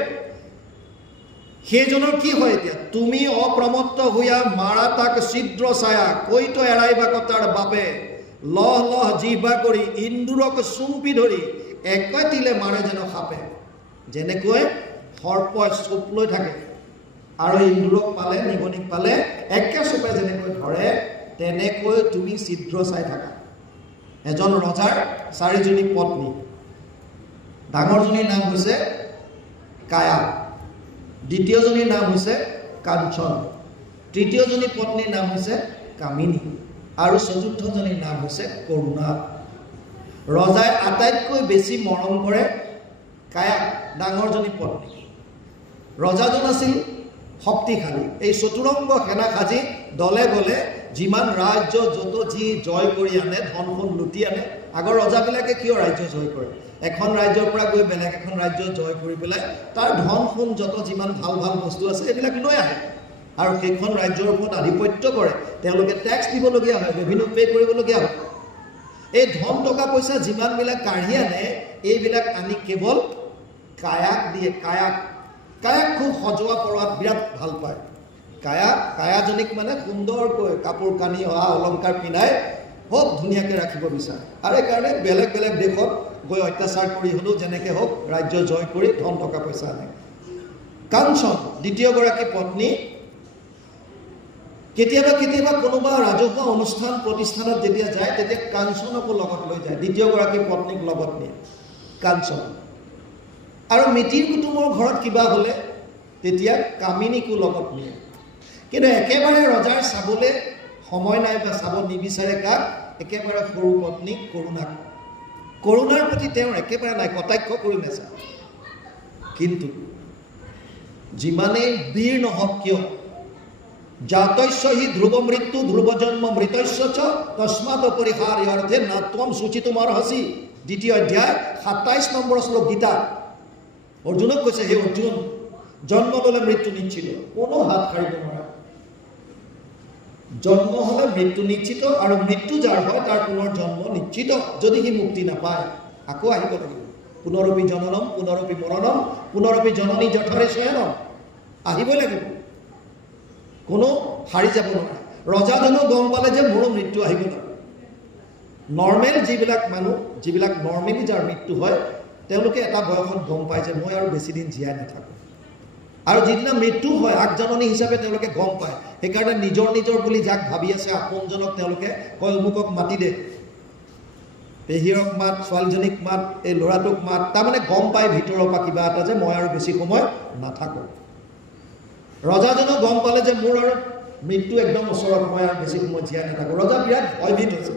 সেইজনৰ কি হয় এতিয়া? তুমি অপ্ৰমত্ত শুয়া মাৰা তাক ছিদ্ৰ ছায়া কৈতো এৰাইবাক তাৰ বাপে লহ লহ জিহ্বা কৰি ইন্দুৰক চুম্পি ধৰি একৈ তিলে মাৰে যেন সাপে। যেনেকৈ সৰ্পই চুপ লৈ থাকে আৰু ইন্দুৰক পালে নিগনিক পালে একে চুপে যেনেকৈ ধৰে, তেনেকৈ তুমি ছিদ্ৰ চাই থাকা। এজন ৰজাৰ 4জনী পত্নী। ডাঙৰজনীৰ নাম হৈছে কায়া, দ্বিতীয়জনীৰ নাম হৈছে কাঞ্চন, তৃতীয়জনী পত্নীৰ নাম হৈছে কামিনী আৰু চতুৰ্থজনীৰ নাম হৈছে কৰুণা। ৰজাই আটাইতকৈ বেছি মৰম কৰে কায়াক, ডাঙৰজনী পত্নী। ৰজাজন আছিল শক্তিশালী। এই চতুৰংগ সেনা সাজি দলে গলে যিমান ৰাজ্য য'ত যি জয় কৰি আনে, ধন সোণ লুটি আনে। আগৰ ৰজাবিলাকে কিয় ৰাজ্য জয় কৰে? এখন ৰাজ্যৰ পৰা গৈ বেলেগ এখন ৰাজ্য জয় কৰি পেলাই তাৰ ধন সোণ য'ত যিমান ভাল ভাল বস্তু আছে এইবিলাক লৈ আহে আৰু সেইখন ৰাজ্যৰ ওপৰত আধিপত্য কৰে। তেওঁলোকে টেক্স দিবলগীয়া হয়, ৰেভিনিউ পে' কৰিবলগীয়া হয়। এই ধন টকা পইচা যিমানবিলাক কাঢ়ি আনে, এইবিলাক আনি কেৱল কায়াক দিয়ে। কায়াক খুব সজোৱা পৰোৱাত বিৰাট ভাল পায়। কায়াজনীক মানে সুন্দৰকৈ কাপোৰ কানি অহা অলংকাৰ পিন্ধাই খুব ধুনীয়াকৈ ৰাখিব বিচাৰে। আৰু এইকাৰণে বেলেগ বেলেগ দেশত গৈ অত্যাচাৰ কৰি হ'লেও যেনেকৈ হওক ৰাজ্য জয় কৰি ধন টকা পইচা আনে। কাঞ্চন দ্বিতীয়গৰাকী পত্নী কেতিয়াবা কোনোবা ৰাজহুৱা অনুষ্ঠান প্ৰতিষ্ঠানত যেতিয়া যায়, তেতিয়া কাঞ্চনকো লগত লৈ যায়। দ্বিতীয়গৰাকী পত্নীক লগত নিয়ে কাঞ্চন। আৰু মিতিৰ কুটুমৰ ঘৰত কিবা হ'লে তেতিয়া কামিনীকো লগত নিয়ে। কিন্তু একেবাৰে ৰজাৰ চাবলৈ সময় নাই বা চাব নিবিচাৰে কাক? একেবাৰে সৰু পত্নীক কৰুণাক। কৰুণাৰ প্ৰতি তেওঁৰ একেবাৰে নাই, কটাক্ষ কৰি নাচায়। কিন্তু যিমানেই বীৰ নহওক কিয়, জাতস্য হি ধ্ৰুৱ মৃত্যু ধ্ৰুৱ জন্ম মৃতস্য চ তস্মাৎ অপৰিহাৰ্য অৰ্থে না ত্বম সূচিতুম অৰ্হসি। 2য় অধ্যায় 27 নম্বৰ শ্লোক গীতা। অৰ্জুনক কৈছে, হে অৰ্জুন, জন্ম ল'লে মৃত্যু নিশ্চিত, কোনো হাত সাৰিব নোৱাৰে। জন্ম হ'লে মৃত্যু নিশ্চিত, আৰু মৃত্যু যাৰ হয় তাৰ পুনৰ জন্ম নিশ্চিত। যদি সি মুক্তি নাপায় আকৌ আহিব লাগিব। পুনৰপি জননম পুনৰপি মৰণম পুনৰপি জননী জঠৰে শয়নম। আহিবই লাগিব, কোনো হাৰি যাব নোৱাৰে। ৰজাজনেও গম পালে যে মোৰো মৃত্যু আহিব নোৱাৰে। নৰ্মেল যিবিলাক মানুহ, যিবিলাক নৰ্মেলি যাৰ মৃত্যু হয়, তেওঁলোকে এটা বয়সত গম পায় যে মই আৰু বেছি দিন জীয়াই নাথাকোঁ। আৰু যিদিনা মৃত্যু হয় আগজননী হিচাপে তেওঁলোকে গম পায়। সেইকাৰণে নিজৰ বুলি যাক ভাবি আছে আপোনজনক তেওঁলোকে কয়, অমুকক মাতি দে, পেহীৰক মাত, ছোৱালীজনীক মাত, এই ল'ৰাটোক মাত। তাৰমানে গম পায় ভিতৰৰ পৰা কিবা এটা যে মই আৰু বেছি সময় নাথাকোঁ। ৰজাজনেও গম পালে যে মোৰ আৰু মৃত্যু একদম ওচৰত, মই আৰু বেছি সময় জীয়াই নাথাকোঁ। ৰজা বিৰাট ভয়ভীত হৈছে,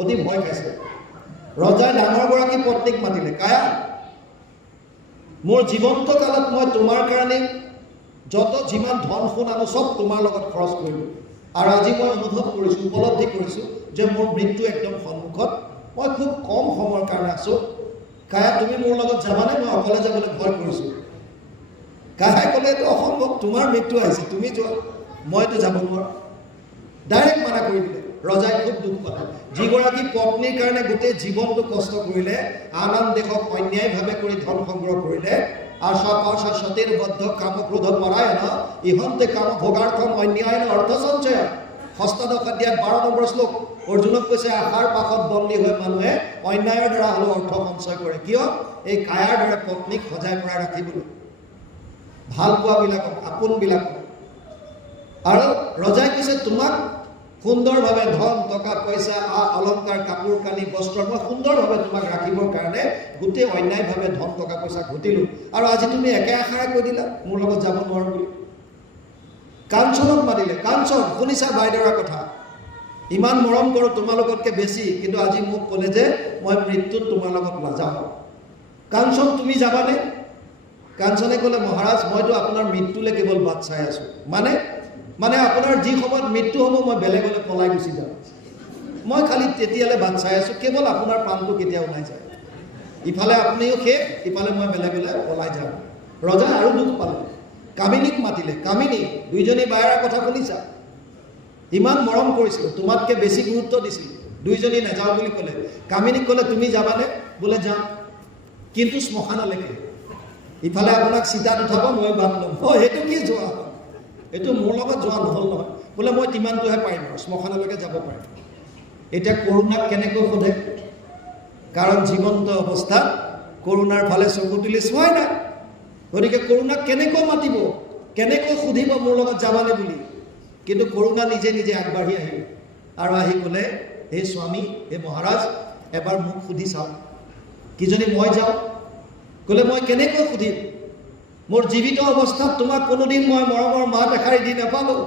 অতি ভয় খাইছে। ৰজাই ডাঙৰগৰাকী পত্নীক মাতিলে, কায়া, মোৰ জীৱন্ত কালত মই তোমাৰ কাৰণে যত যিমান ধন সোণ আনো চব তোমাৰ লগত খৰচ কৰিলোঁ। আৰু আজি মই অনুভৱ কৰিছোঁ, উপলব্ধি কৰিছোঁ যে মোৰ মৃত্যু একদম সন্মুখত, মই খুব কম সময়ৰ কাৰণে আছোঁ। কায়া, তুমি মোৰ লগত যাবানে? মই অকলে যাবলৈ ভয় কৰিছোঁ। কায়াই ক'লে, এইটো অসম্ভৱ, তোমাৰ মৃত্যু আহিছে, তুমি যোৱা, মইতো যাব নোৱাৰোঁ। ডাইৰেক্ট মানা কৰি দিলে। ৰজাই খুব দুখ পালে। যিগৰাকী পত্নীৰ কাৰণে গোটেই জীৱনটো কষ্ট কৰিলে, আন দেশক অন্যায়ভাৱে কৰি ধন সংগ্ৰহ কৰিলে, আৰু সতেৰ বদ্ধ কাম ক্ৰোধ পৰায়ণ ইহন্তে কাম ভোগাৰ্থম অন্যায়ন অৰ্থ সঞ্চয়। 8ম অধ্যায় 12 নম্বৰ শ্লোক। অৰ্জুনক কৈছে, আশাৰ পাশত বন্দী হৈ মানুহে অন্যায়ৰ দ্বাৰা হ'লেও অৰ্থ সঞ্চয় কৰে। কিয়? এই কায়াৰ দৰে পত্নীক সজাই পৰাই ৰাখিবলৈ, ভাল পোৱাবিলাকক, আপোনবিলাকক। আৰু ৰজাই কৈছে, তোমাক সুন্দৰভাৱে ধন টকা পইচা অলংকাৰ কাপোৰ কানি বস্ত্ৰ মই সুন্দৰভাৱে তোমাক ৰাখিবৰ কাৰণে গোটেই অন্যায়ভাৱে ধন টকা পইচা ঘটিলোঁ আৰু আজি তুমি একে আশাৰে কৈ দিলা মোৰ লগত যাব নোৱাৰো বুলি। কাঞ্চনক মাতিলে, কাঞ্চন শুনিছা বাইদেউৰ কথা, ইমান মৰম কৰোঁ তোমালোকতকৈ বেছি, কিন্তু আজি মোক ক'লে যে মই মৃত্যুত তোমাৰ লগত নাযাওঁ। কাঞ্চন তুমি যাবানে? কাঞ্চনে ক'লে মহাৰাজ মইতো আপোনাৰ মৃত্যুলৈ কেৱল বাট চাই আছোঁ। মানে আপোনাৰ যি সময়ত মৃত্যু হ'ব মই বেলেগলৈ পলাই গুচি যাম, মই খালি তেতিয়ালৈ বাট চাই আছোঁ, কেৱল আপোনাৰ প্ৰাণটো কেতিয়া ওলাই যায়। ইফালে আপুনিও শেষ, ইফালে মই বেলেগলৈ পলাই যাম। ৰজা আৰু দুখ পালে, কামিনীক মাতিলে। কামিনী, দুইজনী বায়েৰাৰ কথা শুনিছা, ইমান মৰম কৰিছিলোঁ, তোমাতকৈ বেছি গুৰুত্ব দিছিলোঁ, দুইজনী নাযাওঁ বুলি ক'লে। কামিনীক ক'লে তুমি যাবানে? বোলে যাম, কিন্তু শ্মশানলৈকে। ইফালে আপোনাক চিতাত উঠাব, মই বাট ল'ম। সেইটো কি যোৱা হ'ল? এইটো মোৰ লগত যোৱা নহ'ল নহয়। বোলে মই কিমানটোহে পাৰিম আৰু শ্মশানলৈকে যাব পাৰিম। এতিয়া কৰুণাক কেনেকৈ সোধে? কাৰণ জীৱন্ত অৱস্থাত কৰুণাৰ ফালে চকু তুলি চোৱাই নাই, গতিকে কৰুণাক কেনেকৈ মাতিব, কেনেকৈ সুধিব মোৰ লগত যাবানে বুলি। কিন্তু কৰুণা নিজে নিজে আগবাঢ়ি আহিল আৰু আহি ক'লে হে স্বামী, হে মহাৰাজ, এবাৰ মোক সুধি চাওক, কিজনী মই যাওঁ। ক'লে মই কেনেকৈ সুধিম, মোৰ জীৱিত অৱস্থাত তোমাক কোনোদিন মই মৰমৰ মাত এষাৰি দি নাপালোঁ,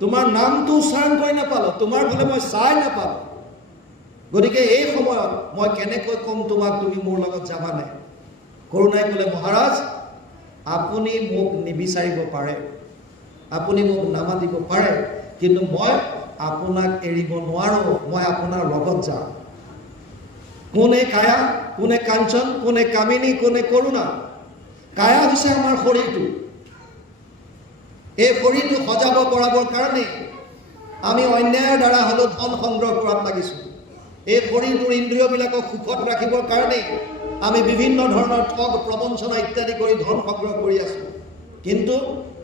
তোমাৰ নামটো উচ্চাৰণ কৰি নাপালোঁ, তোমাৰ ফালে মই চাই নাপালোঁ, গতিকে এই সময়ত মই কেনেকৈ ক'ম তোমাক তুমি মোৰ লগত যাবানে। কৰুণাই ক'লে মহাৰাজ আপুনি মোক নিবিচাৰিব পাৰে, আপুনি মোক নামাতিব পাৰে, কিন্তু মই আপোনাক এৰিব নোৱাৰোঁ, মই আপোনাৰ লগত যাম। কোনে কায়া, কোনে কাঞ্চন, কোনে কামিনী, কোনে কৰুণা? কায়া হৈছে আমাৰ শৰীৰটো। এই শৰীৰটো সজাব পৰাবৰ কাৰণে আমি অন্যায়ৰ দ্বাৰা হ'লেও ধন সংগ্ৰহ কৰাত লাগিছোঁ। এই শৰীৰটোৰ ইন্দ্ৰিয়বিলাকক সুখত ৰাখিবৰ কাৰণে আমি বিভিন্ন ধৰণৰ ঠগ প্ৰবঞ্চনা ইত্যাদি কৰি ধন সংগ্ৰহ কৰি আছোঁ। কিন্তু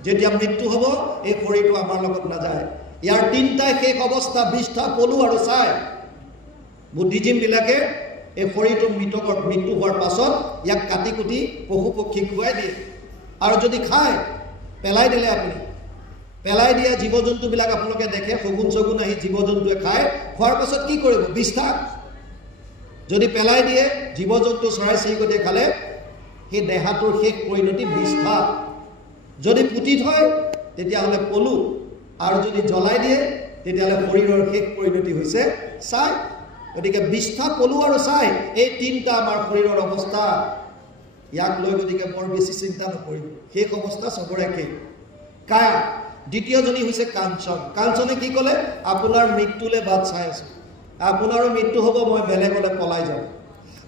যেতিয়া মৃত্যু হ'ব এই শৰীৰটো আমাৰ লগত নাযায়। ইয়াৰ তিনিটাই শেষ অৱস্থা, বিষ্ঠা, পলু আৰু ছাই। বুদ্ধিজীৱীবিলাকে এই শৰীৰটো মৃত্যু হোৱাৰ পাছত ইয়াক কাটি কুটি পশু পক্ষীক খুৱাই দিয়ে, আৰু যদি খায় পেলাই দিলে, আপুনি পেলাই দিয়া জীৱ জন্তুবিলাক আপোনালোকে দেখে, শগুন চগুন আহি জীৱ জন্তুৱে খায়, খোৱাৰ পাছত কি কৰিব? বিষ্ঠা। যদি পেলাই দিয়ে জীৱ জন্তু চৰাই চিৰিকটিয়ে খালে সেই দেহাটোৰ শেষ পৰিণতি বিষ্ঠা। যদি পুতি থয় তেতিয়াহ'লে পলু, আৰু যদি জ্বলাই দিয়ে তেতিয়াহ'লে শৰীৰৰ শেষ পৰিণতি হৈছে ছাই। গতিকে বিষ্ঠা, পলু আৰু ছাই, এই তিনিটা আমাৰ শৰীৰৰ অৱস্থা। ইয়াক লৈ গতিকে বৰ বেছি চিন্তা নকৰিব, শেষ অৱস্থা চবৰে শেষ। কায়া। দ্বিতীয়জনী হৈছে কাঞ্চন। কাঞ্চনে কি ক'লে? আপোনাৰ মৃত্যুলৈ বাট চাই আছোঁ, আপোনাৰো মৃত্যু হ'ব, মই বেলেগলৈ পলাই যাম।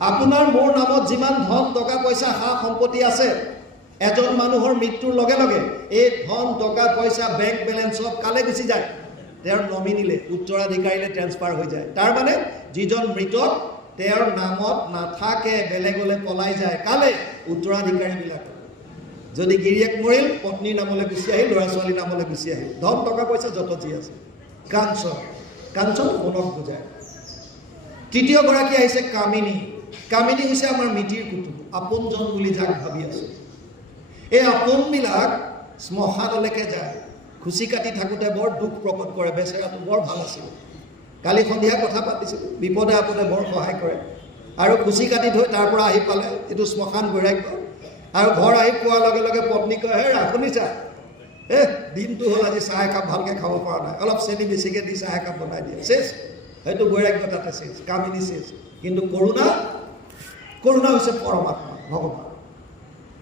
আপোনাৰ মোৰ নামত যিমান ধন টকা পইচা সা সম্পত্তি আছে, এজন মানুহৰ মৃত্যুৰ লগে লগে এই ধন টকা পইচা বেংক বেলেঞ্চ চব কালে গুচি যায়, তেওঁৰ নমিনীলে, উত্তৰাধিকাৰীলৈ ট্ৰেন্সফাৰ হৈ যায়। তাৰমানে যিজন মৃত তেওঁৰ নামত নাথাকে, বেলেগলৈ পলাই যায়। কালে? উত্তৰাধিকাৰীবিলাক। যদি গিৰিয়েক মৰিল পত্নীৰ নামলৈ গুচি আহিল, ল'ৰা ছোৱালীৰ নামলৈ গুচি আহিল, ধন টকা পইচা যত যি আছে। কাঞ্চন। কাঞ্চন মনক বুজায়। তৃতীয়গৰাকী আহিছে কামিনী। কামিনী হৈছে আমাৰ মিতিৰ কুটুম, আপোনজন বুলি যাক ভাবি আছোঁ। এই আপোনবিলাক শ্মশানলৈকে যায়, খুচি কাটি থাকোঁতে বৰ দুখ প্ৰকট কৰে, বেচেৰাটো বৰ ভাল আছিল। কালি সন্ধিয়া কথা পাতিছিলোঁ, বিপদে আপদে বৰ সহায় কৰে, আৰু খুচি কাটি থৈ তাৰ পৰা আহি পালে এইটো শ্মশান বৈৰাগ্য। আৰু ঘৰ আহি পোৱাৰ লগে লগে পত্নী কয়, হে শুনিছা, দিনটো হ'ল আজি চাহ একাপ ভালকৈ খাব পৰা নাই, অলপ চেনি বেছিকৈ দি চাহ একাপ বনাই দিয়ে, চেচ। সেইটো বৈৰাগ্য তাতে চেচ, কামিনী চেচ। কিন্তু কৰুণা হৈছে পৰমাত্মা, ভগৱান,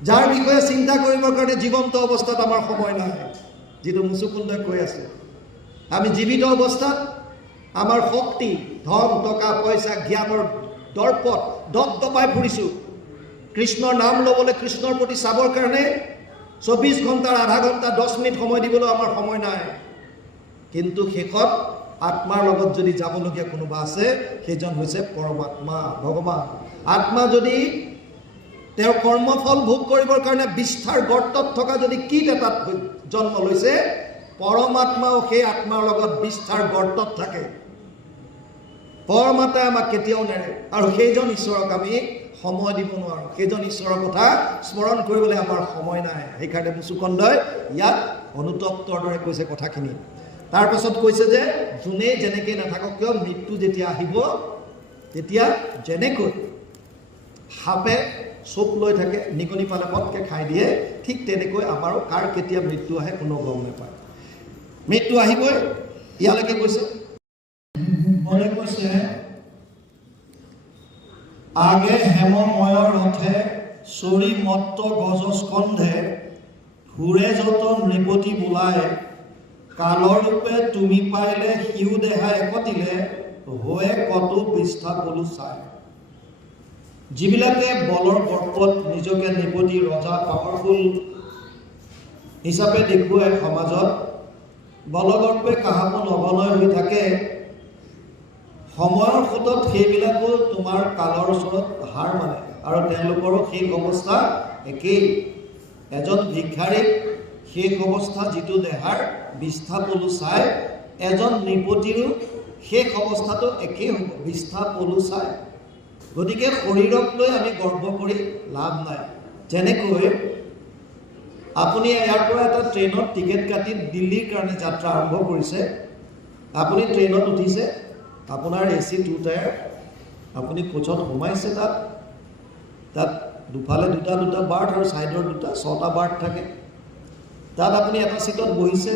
যাৰ বিষয়ে চিন্তা কৰিবৰ কাৰণে জীৱন্ত অৱস্থাত আমাৰ সময় নাই। যিটো মুচুকুন্দই কৈ আছে, আমি জীৱিত অৱস্থাত আমাৰ শক্তি, ধন টকা পইচা, জ্ঞানৰ দৰ্পত দপদপাই ফুৰিছোঁ। কৃষ্ণৰ নাম ল'বলৈ, কৃষ্ণৰ প্ৰতি চাবৰ কাৰণে 24 ঘণ্টাৰ আধা ঘণ্টা 10 মিনিট সময় দিবলৈ আমাৰ সময় নাই। কিন্তু শেষত আত্মাৰ লগত যদি যাবলগীয়া কোনোবা আছে, সেইজন হৈছে পৰমাত্মা, ভগৱান। আত্মা যদি তেওঁৰ কৰ্মফল ভোগ কৰিবৰ কাৰণে বিষ্ঠাৰ গৰ্তত থকা যদি কীট এটাত জন্ম লৈছে, পৰমাত্মাও সেই আত্মাৰ লগত বিষ্ঠাৰ গৰ্তত থাকে। পৰমাত্মাই আমাক কেতিয়াও নেৰে, আৰু সেইজন ঈশ্বৰক আমি সময় দিব নোৱাৰোঁ। সেইজন ঈশ্বৰৰ কথা স্মৰণ কৰিবলৈ আমাৰ সময় নাই। সেইকাৰণে মুচুকুন্দই ইয়াত অনুতপ্তৰ দৰে কৈছে কথাখিনি। তাৰ পাছত কৈছে যে যোনে যেনেকৈ নাথাকক কিয় মৃত্যু যেতিয়া আহিব তেতিয়া যেনেকৈ সাপে চুপ লৈ থাকে নিগনি পালে পটকৈ খাই দিয়ে ঠিক তেনেকৈ আমাৰো কাৰ কেতিয়া মৃত্যু আহে কোনো গম নাপায় মৃত্যু আহিবই ইয়ালৈকে কৈছে মনে কৈছে আগে হেমময়ৰ ৰথে চৰি মত্ত গজ স্কন্ধে ঘূৰে যত নৃপতি বোলায় কালৰ ৰূপে তুমি পাৰিলে সিও দেহা একতিলে হৈ কতো বিষ্ঠা পলু চায় যিবিলাকে বলৰ গৰ্বত নিজকে নৃপতি ৰজা পাৱাৰফুল হিচাপে দেখুৱাই সমাজত বলগৰ্বে কাহাকো নবলয় হৈ থাকে সময়ৰ সোঁতত সেইবিলাকো তোমাৰ কালৰ ওচৰত হাৰ মানে আৰু তেওঁলোকৰো শেষ অৱস্থা একেই এজন ভিক্ষাৰীক শেষ অৱস্থা যিটো দেহাৰ বিষ্ঠা পলু চাই এজন নৃপতিৰো শেষ অৱস্থাটো একেই হ'ব বিষ্ঠা পলু চাই গতিকে শৰীৰক লৈ আমি গৰ্ব কৰি লাভ নাই যেনেকৈ আপুনি ইয়াৰ পৰা এটা ট্ৰেইনত টিকেট কাটি দিল্লীৰ কাৰণে যাত্ৰা আৰম্ভ কৰিছে আপুনি ট্ৰেইনত উঠিছে আপোনাৰ AC 2 টায়াৰ আপুনি কোচত সোমাইছে তাত দুফালে দুটা বাৰ্থ আৰু ছাইডৰ ছটা বাৰ্থ থাকে তাত আপুনি এটা চিটত বহিছে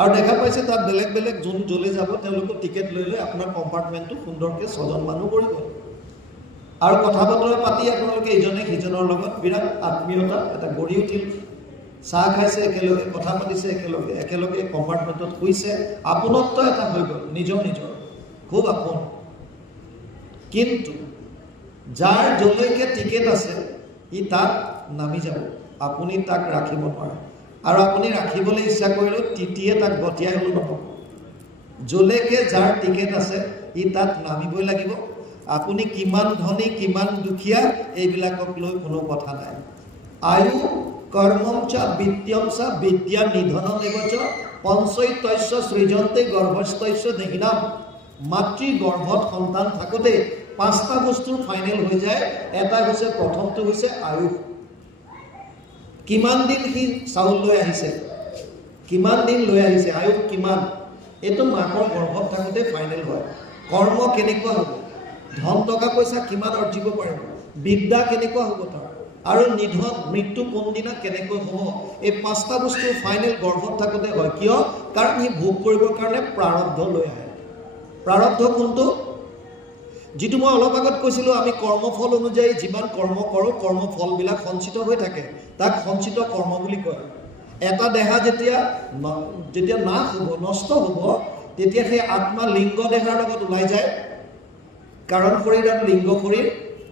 আৰু দেখা পাইছে তাত বেলেগ বেলেগ যোন জ্বলে যাব তেওঁলোকক টিকেট লৈ আপোনাৰ কম্পাৰ্টমেণ্টটো সুন্দৰকৈ 6জন মানুহ কৰিব আৰু কথা বতৰা পাতি আপোনালোকে ইজনে সিজনৰ লগত বিৰাট আত্মীয়তা এটা গঢ়ি উঠিল চাহ খাইছে একেলগে কথা পাতিছে একেলগে কম্পাৰ্টমেণ্টত শুইছে আপোনত্ব এটা হৈ গ'ল নিজৰ খুব আপোন কিন্তু যাৰ যলৈকে টিকেট আছে ই তাত নামি যাব আপুনি তাক ৰাখিব নোৱাৰে আৰু আপুনি ৰাখিবলৈ ইচ্ছা কৰিলেও তিতিয়ে তাক গতিয়াই হ'লেও নহ'ব যলৈকে যাৰ টিকেট আছে ই তাত নামিবই লাগিব আপুনি কিমান ধনী কিমান দুখীয়া এইবিলাকক লৈ কোনো কথা নাই আয়ু কৰ্মম চ বিত্তম চ বিদ্যা নিধনম এৱচ পঞ্চৈতস্য সৃজন্তে গৰ্ভস্থস্য দেহিনাম মাতৃ গৰ্ভত সন্তান থাকোঁতে 5টা বস্তুৰ ফাইনেল হৈ যায় এটা হৈছে প্ৰথমটো হৈছে আয়ুষ কিমান দিন সি চাউল লৈ আহিছে কিমান দিন লৈ আহিছে আয়ুষ কিমান এইটো মাকৰ গৰ্ভত থাকোঁতে ফাইনেল হয় কৰ্ম কেনেকুৱা হ'ব ধন টকা পইচা কিমান অৰ্জিব পাৰিব বিদ্যা কেনেকুৱা হ'ব তাৰ আৰু নিধন মৃত্যু কোনদিনা কেনেকৈ হ'ব এই 5টা বস্তুৰ ফাইনেল গৰ্ভত থাকোঁতে হয় কিয় কাৰণ সি ভোগ কৰিবৰ কাৰণে প্ৰাৰব্ধ লৈ আহে প্ৰাৰব্ধ কোনটো যিটো মই অলপ আগত কৈছিলোঁ আমি কৰ্মফল অনুযায়ী যিমান কৰ্ম কৰোঁ কৰ্মফলবিলাক সঞ্চিত হৈ থাকে তাক সঞ্চিত কৰ্ম বুলি কয় এটা দেহা যেতিয়া নাশ হ'ব নষ্ট হ'ব তেতিয়া সেই আত্মা লিংগ দেহাৰ লগত ওলাই যায় কাৰণ শৰীৰ আৰু লিংগ শৰীৰ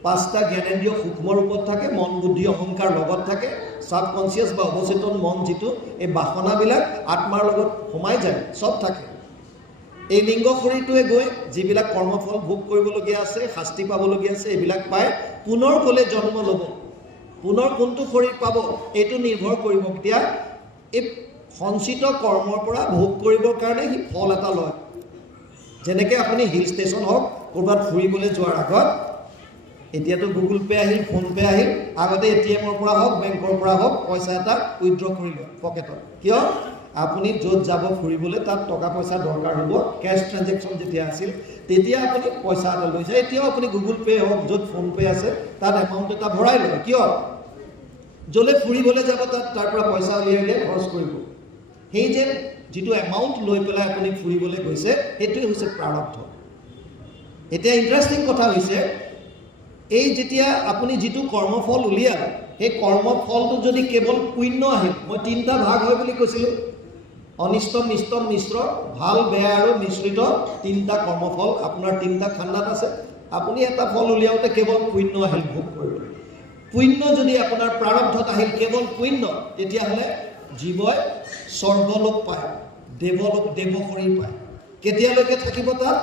5টা জ্ঞানেন্দ্ৰিয় সূক্ষ্ম ৰূপত থাকে মন বুদ্ধি অহংকাৰ লগত থাকে ছাবকনচিয়াছ বা অৱচেতন মন যিটো এই বাসনাবিলাক আত্মাৰ লগত সোমাই যায় চব থাকে এই লিংগ শৰীৰটোৱে গৈ যিবিলাক কৰ্মফল ভোগ কৰিবলগীয়া আছে শাস্তি পাবলগীয়া আছে এইবিলাক পাই পুনৰ গ'লে জন্ম ল'ব পুনৰ কোনটো শৰীৰ পাব এইটো নিৰ্ভৰ কৰিব এতিয়া এই সঞ্চিত কৰ্মৰ পৰা ভোগ কৰিবৰ কাৰণে সি ফল এটা লয় যেনেকৈ আপুনি হিল ষ্টেচন হওক ক'ৰবাত ফুৰিবলৈ যোৱাৰ আগত এতিয়াতো গুগল পে' আহিল ফোন পে' আহিল আগতে ATMৰ পৰা হওক বেংকৰ পৰা হওক পইচা এটা উইথড্ৰ কৰি লয় পকেটত কিয় আপুনি য'ত যাব ফুৰিবলৈ তাত টকা পইচা দৰকাৰ হ'ব কেছ ট্ৰেঞ্জেকশ্যন যেতিয়া আছিল তেতিয়া আপুনি পইচা এটা লৈ যায় এতিয়াও আপুনি গুগল পে' হওক য'ত ফোন পে' আছে তাত এমাউণ্ট এটা ভৰাই লয় কিয় য'লৈ ফুৰিবলৈ যাব তাৰ পৰা পইচা উলিয়াই খৰচ কৰিব সেই যে যিটো এমাউণ্ট লৈ পেলাই আপুনি ফুৰিবলৈ গৈছে সেইটোৱে হৈছে প্ৰাৰব্ধ এতিয়া ইণ্টাৰেষ্টিং কথা হৈছে এই যেতিয়া আপুনি যিটো কৰ্মফল উলিয়াল সেই কৰ্মফলটো যদি কেৱল পুণ্য আহিল মই 3টা ভাগ হয় বুলি কৈছিলোঁ অনিষ্ট মিষ্টম মিশ্ৰ ভাল বেয়া আৰু মিশ্ৰিত 3টা কৰ্মফল আপোনাৰ 3টা খান্দাত আছে আপুনি এটা ফল উলিয়াওঁতে কেৱল পুণ্য আহিল ভোগ কৰিবলৈ পুণ্য যদি আপোনাৰ প্ৰাৰব্ধত আহিল কেৱল পুণ্য তেতিয়াহ'লে জীৱই স্বৰ্গলোক পায় দেৱ শৰীৰ পায় কেতিয়ালৈকে থাকিব তাত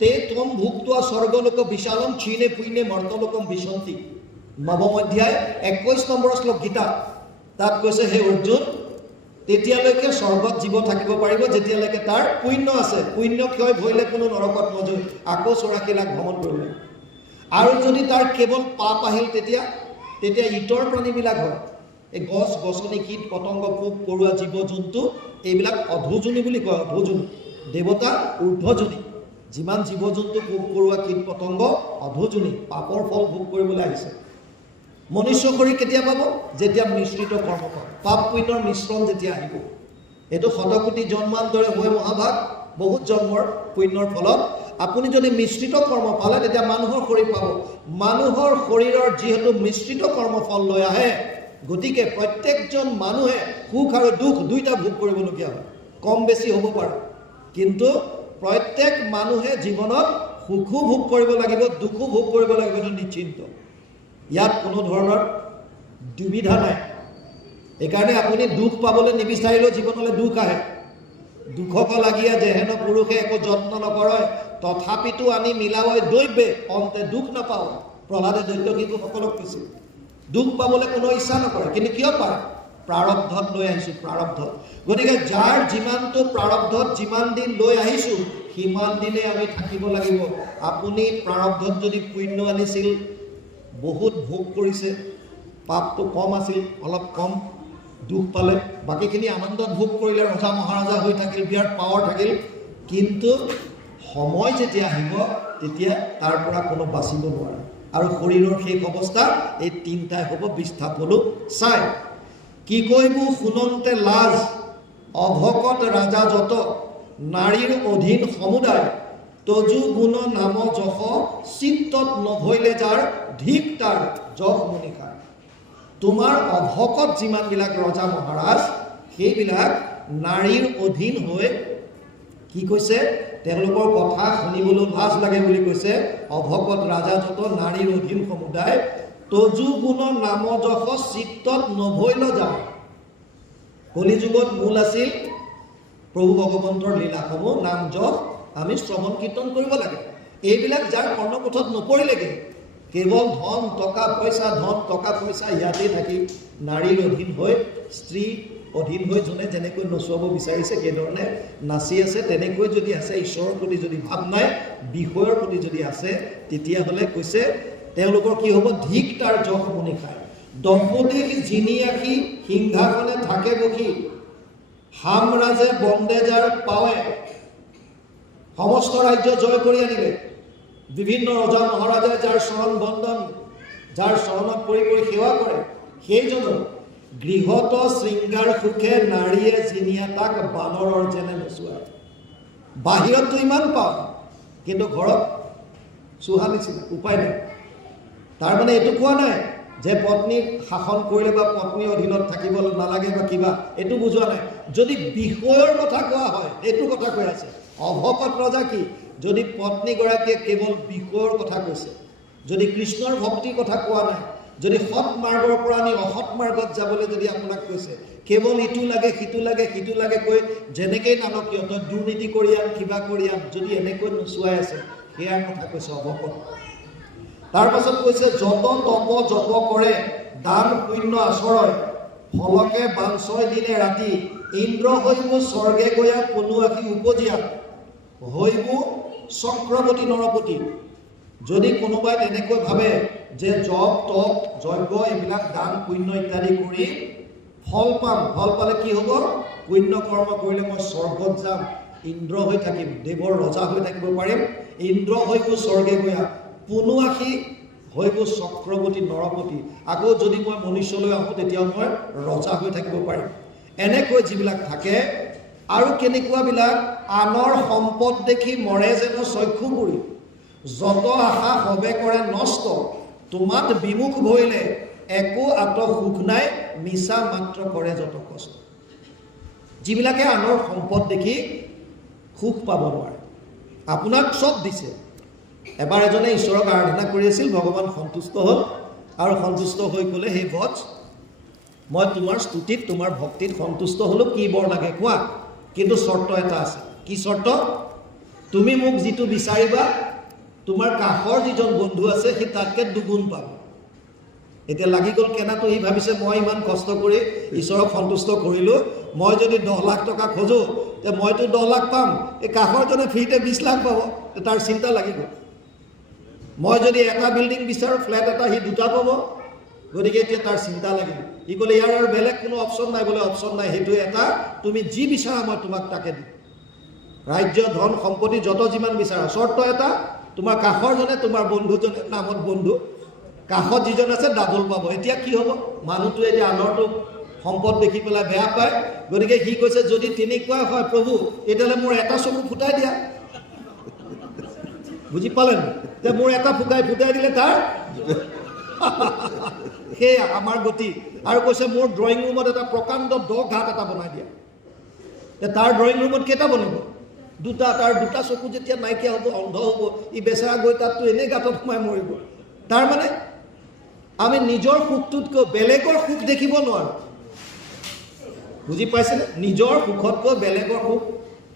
তে ত্বম ভুক্তোৱা স্বৰ্গলোক বিশালম ক্ষীণে পুণ্যে মৰ্তলোকম বিশন্তি নৱম অধ্যায় 21 নম্বৰ শ্লোক গীতা তাত কৈছে হে অৰ্জুন তেতিয়ালৈকে স্বৰ্গত জীৱ থাকিব পাৰিব যেতিয়ালৈকে তাৰ পুণ্য আছে পুণ্য ক্ষয় ভৰিলে কোনো নৰকত নজয় আকৌ 84 লাখ ভ্ৰমণ কৰিলে আৰু যদি তাৰ কেৱল পাপ আহিল তেতিয়া ইতৰ প্ৰাণীবিলাক হয় এই গছ গছনি কীট পতংগ পোক পৰুৱা জীৱ জন্তু এইবিলাক অধোজনী বুলি কয়। অধোজনী দেৱতা ঊৰ্ধ্বজনী, যিমান জীৱ জন্তু পোক পৰুৱা কীট পতংগ অধোজনী, পাপৰ ফল ভোগ কৰিবলৈ আহিছে। মনুষ্য শৰীৰ কেতিয়া পাব? যেতিয়া মিশ্ৰিত কৰ্ম কৰে, পাপ পুণ্যৰ মিশ্ৰণ যেতিয়া আহিব। এইটো শতকোটি জন্মান্তৰে হৈ মহাভাগ, বহুত জন্মৰ পুণ্যৰ ফলত আপুনি যদি মিশ্ৰিত কৰ্ম পালে তেতিয়া মানুহৰ শৰীৰ পাব। মানুহৰ শৰীৰৰ যিহেতু মিশ্ৰিত কৰ্মফল লৈ আহে, গতিকে প্ৰত্যেকজন মানুহে সুখ আৰু দুখ দুইটা ভোগ কৰিবলগীয়া হয়। কম বেছি হ'ব পাৰে, কিন্তু প্ৰত্যেক মানুহে জীৱনত সুখো ভোগ কৰিব লাগিব, দুখো ভোগ কৰিব লাগিব, এইটো নিশ্চিন্ত। ইয়াত কোনো ধৰণৰ দুবিধা নাই। এইকাৰণে আপুনি দুখ পাবলৈ নিবিচাৰিলেও জীৱনলৈ দুখ আহে। দুখক লাগিয়া যেহেন পুৰুষে একো যত্ন নকৰে, তথাপিতো আনি মিলাৱই দৈৱে অন্তে দুখ নাপাওঁ। প্ৰহ্লাদে দৈত্য শিশুসকলক কৈছিল দুখ পাবলৈ কোনো ইচ্ছা নকৰে, কিন্তু কিয় পাৰে? প্ৰাৰব্ধত লৈ আহিছোঁ, প্ৰাৰব্ধত। গতিকে যাৰ যিমানটো প্ৰাৰব্ধত যিমান দিন লৈ আহিছোঁ সিমান দিনে আমি থাকিব লাগিব। আপুনি প্ৰাৰব্ধত যদি পুণ্য আনিছিল, বহুত ভোগ কৰিছে, পাপটো কম আছিল, অলপ কম দুখ পালে, বাকীখিনি আনন্দত ভোগ কৰিলে, ৰজা মহাৰজা হৈ থাকিল, বিৰাট পাৱাৰ থাকিল, কিন্তু সময় যেতিয়া আহিব তেতিয়া তাৰ পৰা কোনো বাচিব নোৱাৰে। আৰু শৰীৰৰ শেষ অৱস্থা এই তিনিটাই হ'ব বিস্থাপলো চাই। কি কৈবো শুনন্তে লাজ, অভকত ৰাজা যত, নাৰীৰ অধীন সমুদায়, তজু গুণ নাম যশ, চিত্তত নভৈলে যাৰ, ধিক তাৰ যশ মনিষা। তোমাৰ অভকত যিমানবিলাক ৰজা মহাৰাজ, সেইবিলাক নাৰীৰ অধীন হৈ কি কৈছে? তেওঁলোকৰ কথা শুনিবলৈ লাজ লাগে বুলি কৈছে। অভকত ৰাজা যত, নাৰীৰ অধীন সমুদায়, তজু গুণ নাম যশ, চিত্তত নভৈল যাৰ। কলিযুগত মূল আছিল প্ৰভু ভগৱন্তৰ লীলাসমূহ, নাম যশ আমি শ্ৰৱণ কীৰ্তন কৰিব লাগে। এইবিলাক যাৰ কৰ্ণপথত নপৰিলেগৈ, কেৱল ধন টকা পইচা, ধন টকা পইচা ইয়াতেই থাকি নাৰীৰ অধীন হৈ, স্ত্ৰী অধীন হৈ যোনে যেনেকৈ নচুৱাব বিচাৰিছে সেইধৰণে নাচি আছে, তেনেকৈ যদি আছে, ঈশ্বৰৰ প্ৰতি যদি ভাৱ নাই, বিষয়ৰ প্ৰতি যদি আছে, তেতিয়াহ'লে কৈছে তেওঁলোকৰ কি হ'ব? ধিক তাৰ যশ মনিষাই। দম্পতীক জিনি আখি, সিংহাসনে থাকে বসি, সামৰাজে বন্দে যাৰ পাৱে। সমস্ত ৰাজ্য জয় কৰি আনিলে, বিভিন্ন ৰজা মহাৰাজাই যাৰ চৰণ বন্দন, যাৰ চৰণত পৰি পৰি সেৱা কৰে, সেইজনো গৃহত শৃংগাৰ সুখে, নাৰীয়ে জিনিয়া তাক বানৰৰ যেনে নচুৱায়। বাহিৰততো ইমান পাওঁ, কিন্তু ঘৰত চুহা নিচিনা, উপায় নাই। তাৰমানে এইটো কোৱা নাই যে পত্নীক শাসন কৰিলে বা পত্নীৰ অধীনত থাকিব নালাগে বা কিবা, এইটো বুজোৱা নাই। যদি বিষয়ৰ কথা কোৱা হয়, এইটো কথা কৈ আছে। অভকত ৰজা কি? যদি পত্নীগৰাকীয়ে কেৱল বিষয়ৰ কথা কৈছে, যদি কৃষ্ণৰ ভক্তিৰ কথা কোৱা নাই, যদি সৎ মাৰ্গৰ পৰা আনি অসৎ মাৰ্গত যাবলৈ যদি আপোনাক কৈছে, কেৱল ইটো লাগে সিটো লাগে সিটো লাগে কৈ যেনেকেই নানকিয় তই দুৰ্নীতি কৰি আন, কিবা কৰি আন, যদি এনেকৈ নোচোৱাই আছে, সেয়াৰ কথা কৈছে অভকত। তাৰ পাছত কৈছে যত তপ জপ কৰে, দান পুণ্য আচৰয়, ফলকে বাঞ্চয় দিনে ৰাতি, ইন্দ্ৰ হৈব স্বৰ্গে গয়া, পনু আখি উপজিয়া, হৈব চক্ৰৱৰ্তী নৰপতি। যদি কোনোবাই তেনেকৈ ভাবে যে জপ তপ যজ্ঞ এইবিলাক দান পুণ্য ইত্যাদি কৰি ফল পাম, ফল পালে কি হ'ব? পুণ্য কৰ্ম কৰিলে মই স্বৰ্গত যাম, ইন্দ্ৰ হৈ থাকিম, দেৱৰ ৰজা হৈ থাকিব পাৰিম, ইন্দ্ৰ হৈব স্বৰ্গে গয়া, পুনু আখি হৈব চক্ৰৱৰ্তী নৰপতি। আকৌ যদি মই মনুষ্যলৈ আহোঁ তেতিয়াও মই ৰজা হৈ থাকিব পাৰিম। এনেকৈ যিবিলাক থাকে। আৰু কেনেকুৱাবিলাক? আনৰ সম্পদ দেখি মৰে যেন চক্ষু পুৰি, যত আশা সবে কৰে নষ্ট, তোমাত বিমুখ ভৰিলে একো আত সুখ নাই, মিছা মাত্ৰ কৰে যত কষ্ট। যিবিলাকে আনৰ সম্পদ দেখি সুখ পাব নোৱাৰে, আপোনাক চব দিছে। এবাৰ এজনে ঈশ্বৰক আৰাধনা কৰি আছিল, ভগৱান সন্তুষ্ট হ'ল আৰু সন্তুষ্ট হৈ ক'লে, হে বৎস, মই তোমাৰ স্তুতিত তোমাৰ ভক্তিত সন্তুষ্ট হ'লোঁ, কি বৰ লাগে কোৱা, কিন্তু চৰ্ত এটা আছে। কি চৰ্ত? তুমি মোক যিটো বিচাৰিবা তোমাৰ কাষৰ যিজন বন্ধু আছে সি তাতকৈ দুগুণ পাব। এতিয়া লাগি গ'ল কেনাটো, সি ভাবিছে মই ইমান কষ্ট কৰি ঈশ্বৰক সন্তুষ্ট কৰিলোঁ, মই যদি 10 লাখ টকা খোজোঁ তে মইতো 10 লাখ পাম, এই কাষৰজনে ফ্ৰীতে 20 লাখ পাব, তাৰ চিন্তা লাগি গ'ল। মই যদি এটা বিল্ডিং বিচাৰোঁ, ফ্লেট এটা, সি 2টা পাব। গতিকে এতিয়া তাৰ চিন্তা লাগিল ই ক'লে ইয়াৰ আৰু বেলেগ কোনো অপশ্যন নাই বোলে অপশ্যন নাই সেইটো এটা তুমি যি বিচাৰা মই তোমাক তাকে দিম ৰাজ্য ধন সম্পত্তি যত যিমান বিচাৰা চৰ্ত এটা তোমাৰ কাষৰজনে তোমাৰ বন্ধুজনে নামত বন্ধু কাষত যিজন আছে ডাবল পাব এতিয়া কি হ'ব মানুহটোৱে এতিয়া আনৰটো সম্পদ দেখি পেলাই বেয়া পায় গতিকে সি কৈছে যদি তেনেকুৱা হয় প্ৰভু এতিয়ালে মোৰ এটা চকু ফুটাই দিয়া বুজি পালেন যে মোৰ এটা ফুটাই দিলে তাৰ সেয়া আমাৰ গতি আৰু কৈছে মোৰ ড্ৰয়িং ৰুমত এটা প্ৰকাণ্ড ঘাট এটা বনাই দিয়া তাৰ ড্ৰয়িং ৰুমত কেইটা বনিব তাৰ দুটা চকু যেতিয়া নাইকিয়া হ'ব অন্ধ হ'ব ই বেচেৰা গৈ তাততো এনেই গাঁতত সোমাই মৰিব তাৰমানে আমি নিজৰ সুখটোতকৈ বেলেগৰ সুখ দেখিব নোৱাৰোঁ বুজি পাইছেনে নিজৰ সুখতকৈ বেলেগৰ সুখ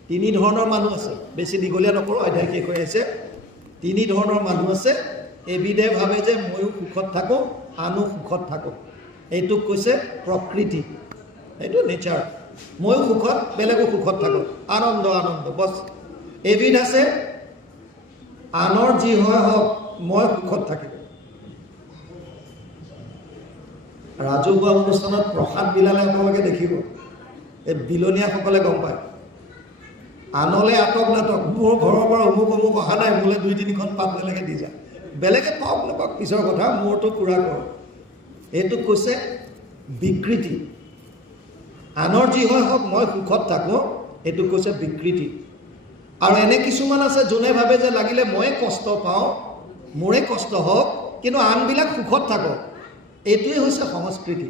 তিনি ধৰণৰ মানুহ আছে বেছি দীঘলীয়া নকৰোঁ অধ্যায় শেষ হৈ আছে তিনি ধৰণৰ মানুহ আছে এবিধে ভাবে যে ময়ো সুখত থাকোঁ আনো সুখত থাকোঁ এইটোক কৈছে প্ৰকৃতি এইটো নেচাৰ ময়ো সুখত বেলেগো সুখত থাকোঁ আনন্দ বছ এবিধ আছে আনৰ যি হয় হওক মই সুখত থাকিম ৰাজহুৱা অনুষ্ঠানত প্ৰসাদ বিলালে আপোনালোকে দেখিব এই বিলনীয়াসকলে গম পায় আনলে আটক নাটক মোৰ ঘৰৰ পৰা অমুক অহা নাই মোলে 2-3খন পাত বেলেগে দি যায় বেলেগে পাওক নাপাওক পিছৰ কথা মোৰটো পূৰা কৰক এইটোক কৈছে বিকৃতি আনৰ যি হয় হওক মই সুখত থাকোঁ এইটোক কৈছে বিকৃতি আৰু এনে কিছুমান আছে যোনে ভাবে যে লাগিলে ময়ে কষ্ট পাওঁ মোৰে কষ্ট হওক কিন্তু আনবিলাক সুখত থাকক এইটোৱে হৈছে সংস্কৃতি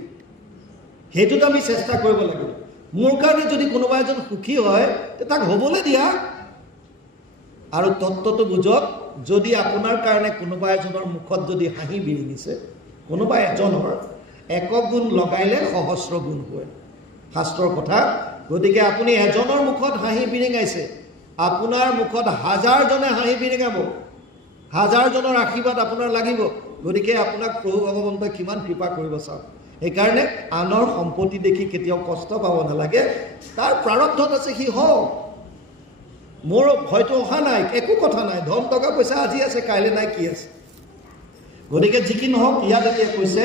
সেইটোত আমি চেষ্টা কৰিব লাগিব মোৰ কাৰণে যদি কোনোবা এজন সুখী হয় তাক হ'বলৈ দিয়া আৰু তত্ত্বটো বুজক যদি আপোনাৰ কাৰণে কোনোবা এজনৰ মুখত যদি হাঁহি বিৰিঙিছে কোনোবা এজনৰ একক গুণ লগাইলে সহস্ৰ গুণ হয় শাস্ত্ৰৰ কথা গতিকে আপুনি এজনৰ মুখত হাঁহি বিৰিঙাইছে আপোনাৰ মুখত হাজাৰজনে হাঁহি বিৰিঙাব হাজাৰজনৰ আশীৰ্বাদ আপোনাৰ লাগিব গতিকে আপোনাক প্ৰভু ভগৱন্তই কিমান কৃপা কৰিব চাওক সেইকাৰণে আনৰ সম্পত্তি দেখি কেতিয়াও কষ্ট পাব নালাগে তাৰ প্ৰাৰব্ধত আছে সি হওক মোৰ হয়তো অহা নাই একো কথা নাই ধন টকা পইচা আজি আছে কাইলৈ নাই কি আছে গতিকে যি কি নহওক ইয়াত এতিয়া কৈছে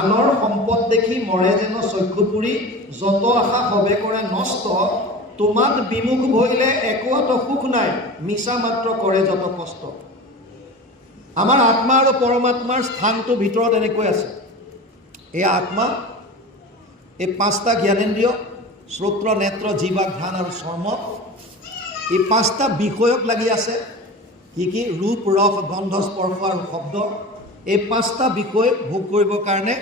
আনৰ সম্পদ দেখি মৰে যেন চক্ষু পুৰি যত আশা সবে কৰে নষ্ট তোমাত বিমুখ ভৰিলে একোৱাত সুখ নাই মিছা মাত্ৰ কৰে যত কষ্ট আমাৰ আত্মা আৰু পৰমাত্মাৰ স্থানটো ভিতৰত এনেকৈ আছে এই আত্মা এই 5টা জ্ঞানেন্দ্ৰিয় শ্ৰোত্ৰ নেত্ৰ জিহ্বা ঘ্ৰাণ আৰু চৰ্ম এই 5টা বিষয়ক লাগি আছে কি ৰূপ ৰস গন্ধ স্পৰ্শ আৰু শব্দ এই 5টা বিষয় ভোগ কৰিবৰ কাৰণে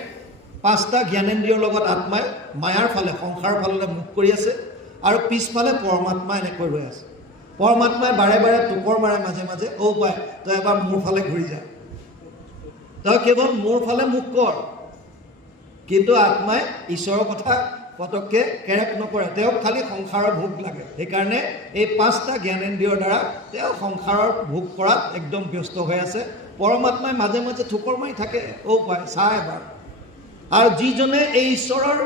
5টা জ্ঞানেন্দ্ৰিয়ৰ লগত আত্মাই মায়াৰ ফালে সংসাৰৰ ফালে মুখ কৰি আছে আৰু পিছফালে পৰমাত্মা এনেকৈ ৰৈ আছে পৰমাত্মাই বাৰে বাৰে টোকৰ মাৰে মাজে মাজে পায় তই এবাৰ মোৰ ফালে ঘূৰি যা তই কেৱল মোৰ ফালে মুখ কৰ কিন্তু আত্মাই ঈশ্বৰৰ কথা পটককৈ কেৰেক নকৰে তেওঁক খালি সংসাৰৰ ভোগ লাগে সেইকাৰণে এই 5টা জ্ঞানেন্দ্ৰিয়ৰ দ্বাৰা তেওঁ সংসাৰৰ ভোগ কৰাত একদম ব্যস্ত হৈ আছে পৰমাত্মাই মাজে মাজে ঠোকৰ মাৰি থাকে পায় চা এবাৰ আৰু যিজনে এই ঈশ্বৰৰ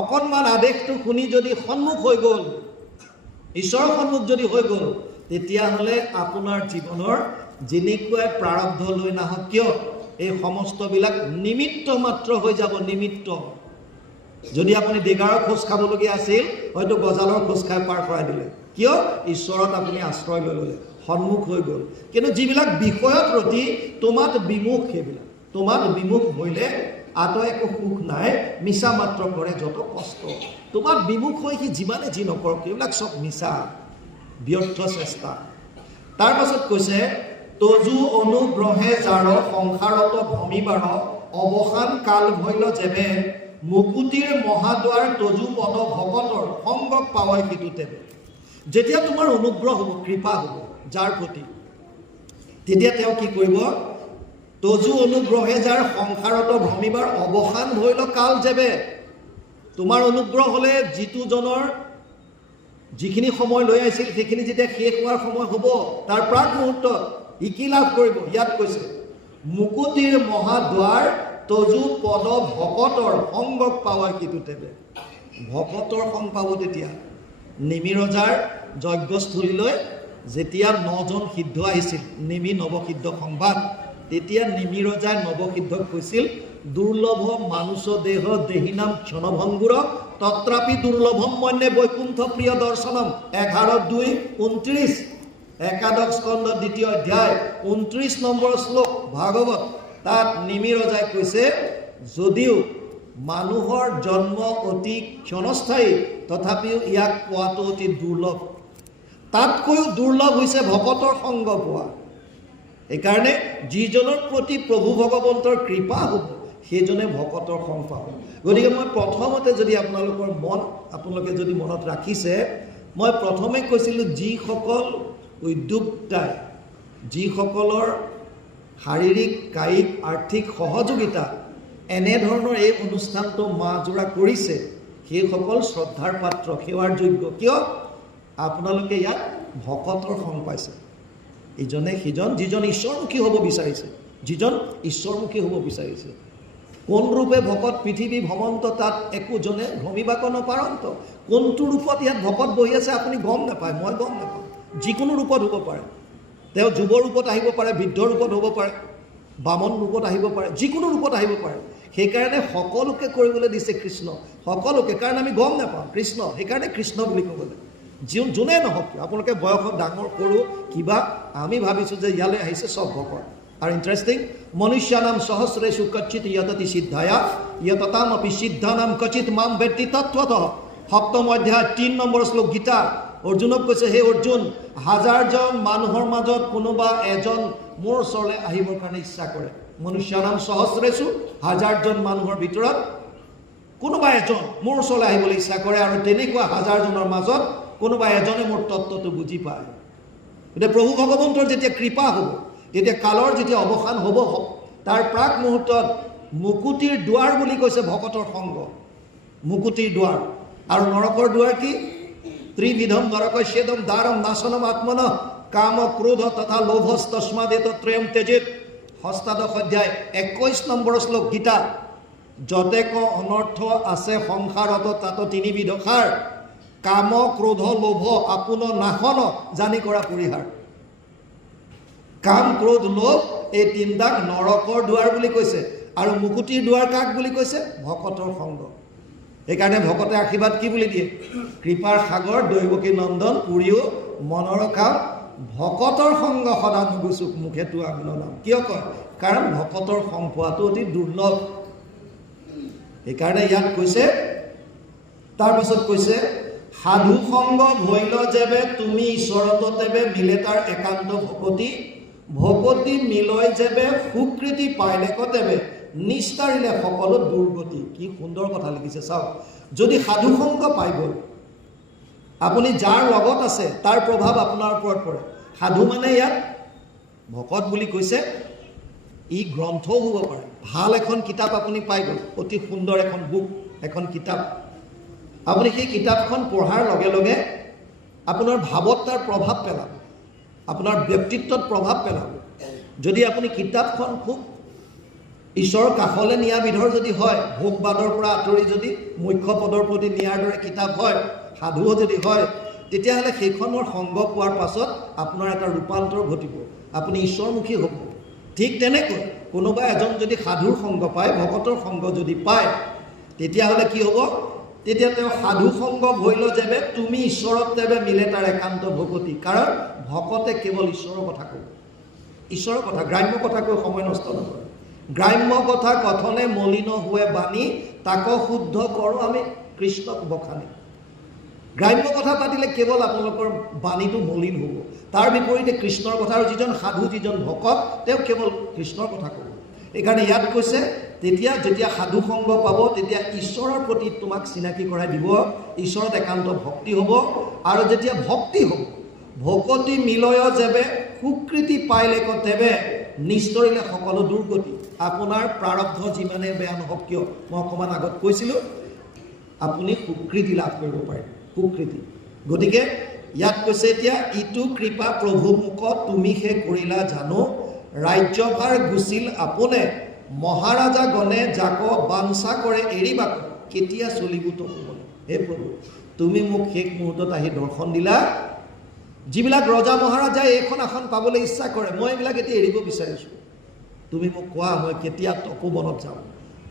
অকণমান আদেশটো শুনি যদি সন্মুখ হৈ গ'ল ঈশ্বৰৰ সন্মুখ যদি হৈ গ'ল তেতিয়াহ'লে আপোনাৰ জীৱনৰ যেনেকুৱাই প্ৰাৰব্ধ লৈ নাহক কিয় এই সমস্তবিলাক নিমিত্ত মাত্ৰ হৈ যাব নিমিত্ত যদি আপুনি দেগাৰৰ খোজ খাবলগীয়া আছিল হয়তো গজালৰ খোজ খাই পাৰ কৰাই দিলে কিয় ঈশ্বৰত আপুনি আশ্ৰয় লৈ ল'লে সন্মুখ হৈ গ'ল কিন্তু যিবিলাক বিষয়ত ৰতি তোমাত বিমুখ সেইবিলাক তোমাত বিমুখ হৈলে আতই একো সুখ নাই মিছা মাত্ৰ কৰে যত কষ্ট তোমাত বিমুখ হৈ সি যিমানে যি নকৰক এইবিলাক চব মিছা ব্যৰ্থ চেষ্টা তাৰ পাছত কৈছে তজু অনুগ্ৰহে যাৰ সংসাৰত ভ্ৰমিবাৰ অৱসান কাল ভৈল যেবে মুকুতিৰ মহাদ্বাৰ তজু পদ ভকতৰ সংগক পাৱই সিটো তেবে যেতিয়া তোমাৰ অনুগ্ৰহ হ'ব কৃপা হ'ব যাৰ প্ৰতি তেতিয়া তেওঁ কি কৰিব তজু অনুগ্ৰহে যাৰ সংসাৰত ভ্ৰমিবাৰ অৱসান ভৈল কাল যেবে তোমাৰ অনুগ্ৰহ হ'লে যিটোজনৰ যিখিনি সময় লৈ আহিছিল সেইখিনি যেতিয়া শেষ হোৱাৰ সময় হ'ব তাৰ প্ৰাক মুহূৰ্তত ই কি লাভ কৰিব ইয়াত কৈছে মুকুতিৰ মহাদ্বাৰ তজু পদ ভকতৰ সংগক পাৱই সিটো তেবে ভকতৰ সং পাব তেতিয়া নিমি ৰজাৰ যজ্ঞস্থলীলৈ যেতিয়া 9জন সিদ্ধ আহিছিল নিমি নৱসিদ্ধ সংবাদ তেতিয়া নিমি ৰজাই নৱসিদ্ধক কৈছিল দুৰ্লভ মানুষ দেহ দেহিনাম ক্ষণভঙ্গুৰ তত্ৰাপি দুৰ্লভম মন্যে বৈকুণ্ঠ প্ৰিয় দৰ্শনম 11:2-29 একাদশ স্কন্ধ 2য় অধ্যায় 29 নম্বৰ শ্লোক ভাগৱত। তাত নিমি ৰজাই কৈছে যদিও মানুহৰ জন্ম অতি ক্ষণস্থায়ী তথাপিও ইয়াক পোৱাটো অতি দুৰ্লভ। তাতকৈও দুৰ্লভ হৈছে ভকতৰ সংগ পোৱা। এইকাৰণে যিজনৰ প্ৰতি প্ৰভু ভগৱন্তৰ কৃপা হ'ব সেইজনে ভকতৰ সংগ পাব। গতিকে মই প্ৰথমতে যদি আপোনালোকে যদি মনত ৰাখিছে, মই প্ৰথমে কৈছিলোঁ যিসকল উদ্যোক্তাই যিসকলৰ শাৰীৰিক কায়িক আৰ্থিক সহযোগিতা এনেধৰণৰ এই অনুষ্ঠানটো মাজোৰা কৰিছে সেইসকল শ্ৰদ্ধাৰ পাত্ৰ, সেৱাৰ যোগ্য। কিয়? আপোনালোকে ইয়াত ভকতৰ সং পাইছে। ইজনে সিজন যিজন ঈশ্বৰমুখী হ'ব বিচাৰিছে, কোন ৰূপে ভকত পৃথিৱী ভ্ৰমন্ত তাত একোজনে ভ্ৰমিবাক নপাৰন্ত। কোনটো ৰূপত ইয়াত ভকত বহি আছে আপুনি গম নাপায়, মই গম নাপাওঁ। যিকোনো ৰূপত হ'ব পাৰে, তেওঁ যুৱ ৰূপত আহিব পাৰে, বৃদ্ধ ৰূপত হ'ব পাৰে, বামন ৰূপত আহিব পাৰে, যিকোনো ৰূপত আহিব পাৰে। সেইকাৰণে সকলোকে কৰিবলৈ দিছে কৃষ্ণ, সকলোকে, কাৰণ আমি গম নাপাওঁ কৃষ্ণ, সেইকাৰণে কৃষ্ণ বুলি ক'বলৈ। যোনে নহওক, আপোনালোকে বয়সত ডাঙৰ সৰু কিবা, আমি ভাবিছোঁ যে ইয়ালৈ আহিছে চব ভকত। আৰু ইণ্টাৰেষ্টিং, মনুষ্যানাম সহস্ৰেষু কচ্চিত য়ততি সিদ্ধায়া য়ততাম অপি সিদ্ধানাম কচিত মাম বেত্তি তত্ত্বতঃ। 7ম অধ্যায় 3 নম্বৰ শ্লোক গীতা। অৰ্জুনক কৈছে, হে অৰ্জুন, 1000জন মানুহৰ মাজত কোনোবা এজন মোৰ ওচৰলৈ আহিবৰ কাৰণে ইচ্ছা কৰে। মনুষ্যানাম সহস্ৰেষু, 1000জন মানুহৰ ভিতৰত কোনোবা এজন মোৰ ওচৰলৈ আহিবলৈ ইচ্ছা কৰে, আৰু তেনেকুৱা 1000জনৰ মাজত কোনোবা এজনে মোৰ তত্ত্বটো বুজি পায়। গতিকে প্ৰভু ভগৱন্তৰ যেতিয়া কৃপা হ'ব, তেতিয়া কালৰ যেতিয়া অৱসান হ'ব, তাৰ প্ৰাক মুহূৰ্তত মুকুতিৰ দুৱাৰ বুলি কৈছে ভকতৰ সংগ। মুকুতিৰ দুৱাৰ। আৰু নৰকৰ দুৱাৰ কি? ত্ৰিবিধম নৰকস্যেদম দ্বাৰম নাশনম আত্মন কাম ক্ৰোধ তথা লোভস্তস্মাদেত ত্ৰয়ম তেজেত। 8ম অধ্যায় 21 নম্বৰ শ্লোক গীতা। যতেক অনৰ্থ আছে সংসাৰত তাত 3 বিধ সাৰ, কাম ক্ৰোধ লোভ আপোন নাশন জানি কৰা পৰিহাৰ। কাম ক্ৰোধ লোভ এই 3টাক নৰকৰ দুৱাৰ বুলি কৈছে। আৰু মুকুতিৰ দুৱাৰ কাক বুলি কৈছে? ভকতৰ সংগ। সেইকাৰণে ভকতে আশীৰ্বাদ কি বুলি দিয়ে? কৃপাৰ সাগৰ দৈৱকী নন্দন পুৰিও মনৰ কাম ভকতৰ সংগ সদা নুগুচুক মুখেতো আগুণ নাম। কিয় কয়? কাৰণ ভকতৰ সং পোৱাটো অতি দুৰ্লভ। সেইকাৰণে ইয়াত কৈছে, তাৰপাছত কৈছে, সাধু সংগ ভৈল যেবে তুমি ঈশ্বৰত তেবে মিলে তাৰ একান্ত ভকতি মিলয় যেবে সুকৃতি পাইলে কতেবে নিস্তাৰিলে সকলো দুৰ্গতি। কি সুন্দৰ কথা লিখিছে চাওক। যদি সাধু সংগ পাই গ'ল, আপুনি যাৰ লগত আছে তাৰ প্ৰভাৱ আপোনাৰ ওপৰত পৰে। সাধু মানে ইয়াত ভকত বুলি কৈছে, ই গ্ৰন্থও হ'ব পাৰে। ভাল এখন কিতাপ আপুনি পাই গ'ল, অতি সুন্দৰ এখন বুক, এখন কিতাপ। আপুনি সেই কিতাপখন পঢ়াৰ লগে লগে আপোনাৰ ভাৱত তাৰ প্ৰভাৱ পেলাব, আপোনাৰ ব্যক্তিত্বত প্ৰভাৱ পেলাব। যদি আপুনি কিতাপখন খুব ঈশ্বৰৰ কাষলৈ নিয়া বিধৰ যদি হয়, ভোগবাদৰ পৰা আঁতৰি যদি মুখ্য পদৰ প্ৰতি নিয়াৰ দৰে কিতাপ হয়, সাধুও যদি হয়, তেতিয়াহ'লে সেইখনৰ সংগ পোৱাৰ পাছত আপোনাৰ এটা ৰূপান্তৰ ঘটিব, আপুনি ঈশ্বৰমুখী হ'ব। ঠিক তেনেকৈ কোনোবা এজন যদি সাধুৰ সংগ পায়, ভকতৰ সংগ যদি পায়, তেতিয়াহ'লে কি হ'ব? তেতিয়া তেওঁ সাধু সংগ ভৈল যেবে তুমি ঈশ্বৰত তেবে মিলে তাৰ একান্ত ভকতি। কাৰণ ভকতে কেৱল ঈশ্বৰৰ কথা কয়, ঈশ্বৰৰ কথা, গ্ৰাম্য কথা কৈ সময় নষ্ট নকৰে। গ্ৰাম্য কথা কথনে মলিন হোৱে বাণী, তাক শুদ্ধ কৰোঁ আমি কৃষ্ণক বখানি। গ্ৰাম্য কথা পাতিলে কেৱল আপোনালোকৰ বাণীটো মলিন হ'ব। তাৰ বিপৰীতে কৃষ্ণৰ কথা, আৰু যিজন সাধু, যিজন ভকত, তেওঁ কেৱল কৃষ্ণৰ কথা ক'ব। এইকাৰণে ইয়াত কৈছে, যেতিয়া সাধু সংগ পাব, তেতিয়া ঈশ্বৰৰ প্ৰতি তোমাক চিনাকি কৰাই দিব, ঈশ্বৰত একান্ত ভক্তি হ'ব। আৰু যেতিয়া ভক্তি হ'ব, ভকতি মিলয় যেবে সুকৃতি পাইলে কতেবে নিস্তৰিলে সকলো দুৰ্গতি। আপোনাৰ প্ৰাৰব্ধ যিমানে বেয়া নহওক কিয়, মই অকণমান আগত কৈছিলোঁ, আপুনি সুকৃতি লাভ কৰিব পাৰে, সুকৃতি। গতিকে ইয়াত কৈছে, এতিয়া ইটো কৃপা প্ৰভু মুখত তুমি হে কৰিলা জানো, ৰাজ্যভাৰ গুচিল আপোনে মহাৰাজা গণে যাক বাঞ্ছা কৰে এৰিবাক, কেতিয়া চলিব তো ক'বলৈ। হে প্ৰভু, তুমি মোক শেষ মুহূৰ্তত আহি দৰ্শন দিলা। যিবিলাক ৰজা মহাৰাজাই এইখন আসন পাবলৈ ইচ্ছা কৰে, মই এইবিলাক এতিয়া এৰিব বিচাৰিছোঁ। তুমি মোক কোৱা, মই কেতিয়া তপোবনত যাওঁ।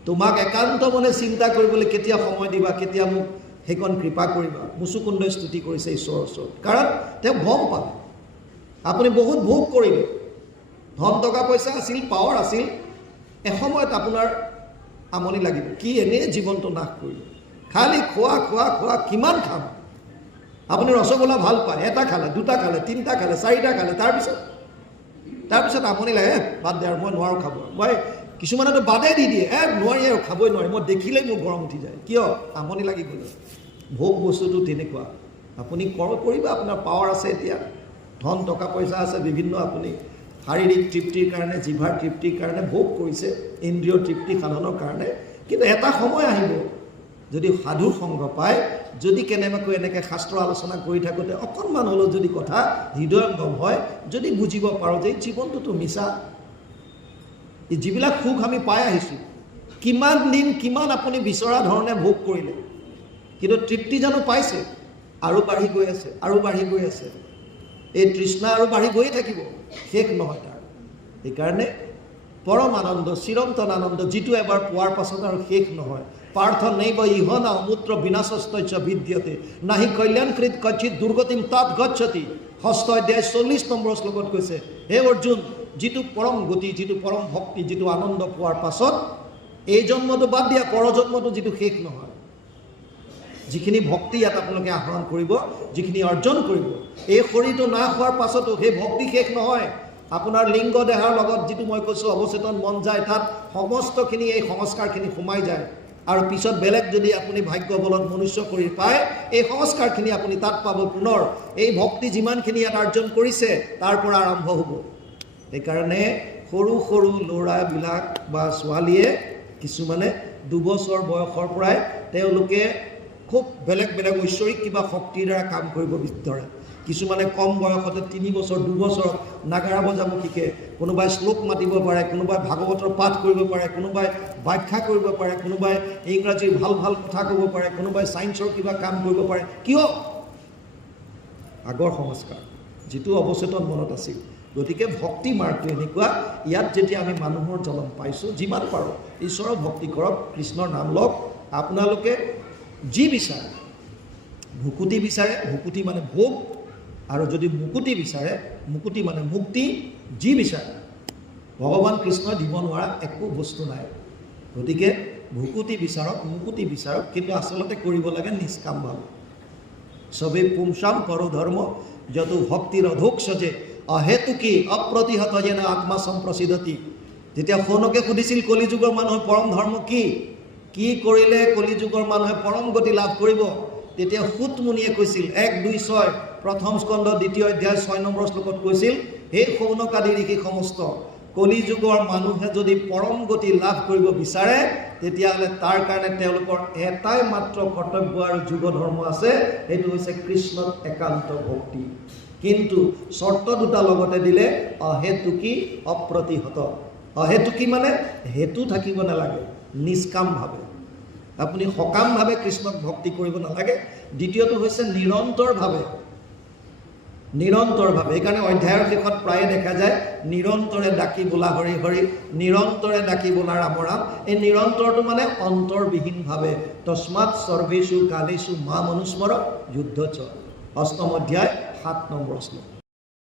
তোমাক একান্ত মনে চিন্তা কৰিবলৈ কেতিয়া সময় দিবা, কেতিয়া মোক সেইকণ কৃপা কৰিবা। মুচুকুন্দই স্তুতি কৰিছে ঈশ্বৰৰ ওচৰত, কাৰণ তেওঁ গম পালে আপুনি বহুত ভোগ কৰিলে, ধন টকা পইচা আছিল, পাৱাৰ আছিল, এসময়ত আপোনাৰ আমনি লাগিব, কি এনেই জীৱনটো নাশ কৰিলে, খালি খোৱা খোৱা খোৱা, কিমান খাম। আপুনি ৰসগোল্লা ভাল পায়, এটা খালে, দুটা খালে, তিনিটা খালে, চাৰিটা খালে, তাৰপিছত আমনি লাগে, বাদ দে আৰু মই নোৱাৰোঁ খাব। মই কিছুমানেতো বাদেই দি দিয়ে, নোৱাৰি আৰু খাবই নোৱাৰি, মই দেখিলেই মোৰ গৰম উঠি যায়, কিয়? আমনি লাগি গ'লে। ভোগ বস্তুটো তেনেকুৱা, আপুনি কৰিবা, আপোনাৰ পাৱাৰ আছে, এতিয়া ধন টকা পইচা আছে, বিভিন্ন আপুনি শাৰীৰিক তৃপ্তিৰ কাৰণে, জিভাৰ তৃপ্তিৰ কাৰণে ভোগ কৰিছে, ইন্দ্ৰিয় তৃপ্তি সাধনৰ কাৰণে। কিন্তু এটা সময় আহিব, যদি সাধুৰ সংগ পায়, যদি কেনেবাকৈ এনেকৈ শাস্ত্ৰ আলোচনা কৰি থাকোঁতে অকণমান হ'লেও যদি কথা হৃদয়ংগম হয়, যদি বুজিব পাৰোঁ যে জীৱনটোতো মিছা, যিবিলাক সুখ আমি পাই আহিছোঁ, কিমান দিন কিমান আপুনি বিচৰা ধৰণে ভোগ কৰিলে, কিন্তু তৃপ্তি জানো পাইছে? আৰু বাঢ়ি গৈ আছে, আৰু বাঢ়ি গৈ আছে, এই তৃষ্ণা আৰু বাঢ়ি গৈয়ে থাকিব, শেষ নহয় তাৰ। সেইকাৰণে পৰম আনন্দ, চিৰন্তন আনন্দ, যিটো এবাৰ পোৱাৰ পাছত আৰু শেষ নহয়। পাৰ্থ নৈব ইহ না মূত্ৰ বিনাশস্তস্য বিদ্যতে নাহি কল্যাণকৃত কচ্ছিত দুৰ্গতিম তাত গচ্ছতি। 6ষ্ঠ অধ্যায় 40 নম্বৰ শ্লোকত কৈছে, হে অৰ্জুন, যিটো পৰম গতি, যিটো পৰম ভক্তি, যিটো আনন্দ পোৱাৰ পাছত এই জন্মটো বাদ দিয়া, পৰজন্মটো যিটো শেষ নহয়, যিখিনি ভক্তি ইয়াত আপোনালোকে আহৰণ কৰিব, যিখিনি অৰ্জন কৰিব, এই শৰীৰটো নাশ হোৱাৰ পাছতো সেই ভক্তি শেষ নহয়। আপোনাৰ লিংগ দেহাৰ লগত যিটো মই কৈছোঁ অৱচেতন মন যায়, তাত সমস্তখিনি এই সংস্কাৰখিনি সোমাই যায়, আৰু পিছত বেলেগ যদি আপুনি ভাগ্য বলত মনুষ্য কৰি পায়, এই সংস্কাৰখিনি আপুনি তাত পাব পুনৰ। এই ভক্তি যিমানখিনি ইয়াত অৰ্জন কৰিছে তাৰ পৰা আৰম্ভ হ'ব। সেইকাৰণে সৰু সৰু ল'ৰাবিলাক বা ছোৱালীয়ে কিছুমানে 2 বছৰ বয়সৰ পৰাই তেওঁলোকে খুব বেলেগ বেলেগ ঐশ্বৰিক কিবা শক্তিৰ দ্বাৰা কাম কৰিব বিচাৰে। কিছুমানে কম বয়সতে 3 বছৰ 2 বছৰত নাগাৰা বজাব শিকে, কোনোবাই শ্লোক মাতিব পাৰে, কোনোবাই ভাগৱতৰ পাঠ কৰিব পাৰে, কোনোবাই ব্যাখ্যা কৰিব পাৰে, কোনোবাই ইংৰাজীৰ ভাল ভাল কথা ক'ব পাৰে, কোনোবাই ছায়েন্সৰ কিবা কাম কৰিব পাৰে। কিয়? আগৰ সংস্কাৰ যিটো অৱচেতন মনত আছিল। গতিকে ভক্তি মাৰ্গটো এনেকুৱা, ইয়াত যেতিয়া আমি মানুহৰ জন্ম পাইছোঁ, যিমান পাৰোঁ ঈশ্বৰৰ ভক্তি কৰক, কৃষ্ণৰ নাম লওক। আপোনালোকে যি বিচাৰে, ভুকুতি বিচাৰে, ভুকুতি মানে ভোগ, আৰু যদি মুকুতি বিচাৰে, মুকুতি মানে মুক্তি, যি বিচাৰে ভগৱান কৃষ্ণই দিব নোৱাৰা একো বস্তু নাই। গতিকে ভুকুতি বিচাৰক, মুকুতি বিচাৰক, কিন্তু আচলতে কৰিব লাগে নিষ্কামভাৱে। সবে পুংসাম পৰ ধৰ্ম যদু ভক্তিৰ অধোক সজে অহেতুকি অপ্ৰতিহত যেন আত্মা সম্প্ৰসিদ্ধতি। যেতিয়া শৌনকে সুধিছিল কলিযুগৰ মানুহৰ পৰম ধৰ্ম কি, কি কৰিলে কলিযুগৰ মানুহে পৰম গতি লাভ কৰিব, তেতিয়া সুত মুনিয়ে কৈছিল 1-2-6 প্ৰথম স্কন্ধ 2য় অধ্যায় 6 নম্বৰ শ্লোকত কৈছিল, হে শৌনক আদি ঋষি সমস্ত, কলিযুগৰ মানুহে যদি পৰম গতি লাভ কৰিব বিচাৰে, তেতিয়াহ'লে তাৰ কাৰণে তেওঁলোকৰ এটাই মাত্ৰ কৰ্তব্য আৰু যুগ ধৰ্ম আছে, সেইটো হৈছে কৃষ্ণত একান্ত ভক্তি। কিন্তু চৰ্ত দুটা লগতে দিলে, অহেতুকি অপ্ৰতিহত। অহেতুকি মানে হেতু থাকিব নালাগে, নিষ্কামভাৱে, আপুনি সকামভাৱে কৃষ্ণক ভক্তি কৰিব নালাগে। দ্বিতীয়টো হৈছে নিৰন্তৰভাৱে, নিৰন্তৰভাৱে। সেইকাৰণে অধ্যায়ৰ শেষত প্ৰায়ে দেখা যায় নিৰন্তৰে ডাকি বোলা হৰি হৰি, নিৰন্তৰে ডাকি বোলা ৰাম ৰাম। এই নিৰন্তৰটো মানে অন্তৰবিহীনভাৱে। তস্মাৎ সৰ্বেষু কালেষু মাম অনুস্মৰ যুদ্ধ চ। 8ম অধ্যায় 7 নম্বৰ শ্লোক।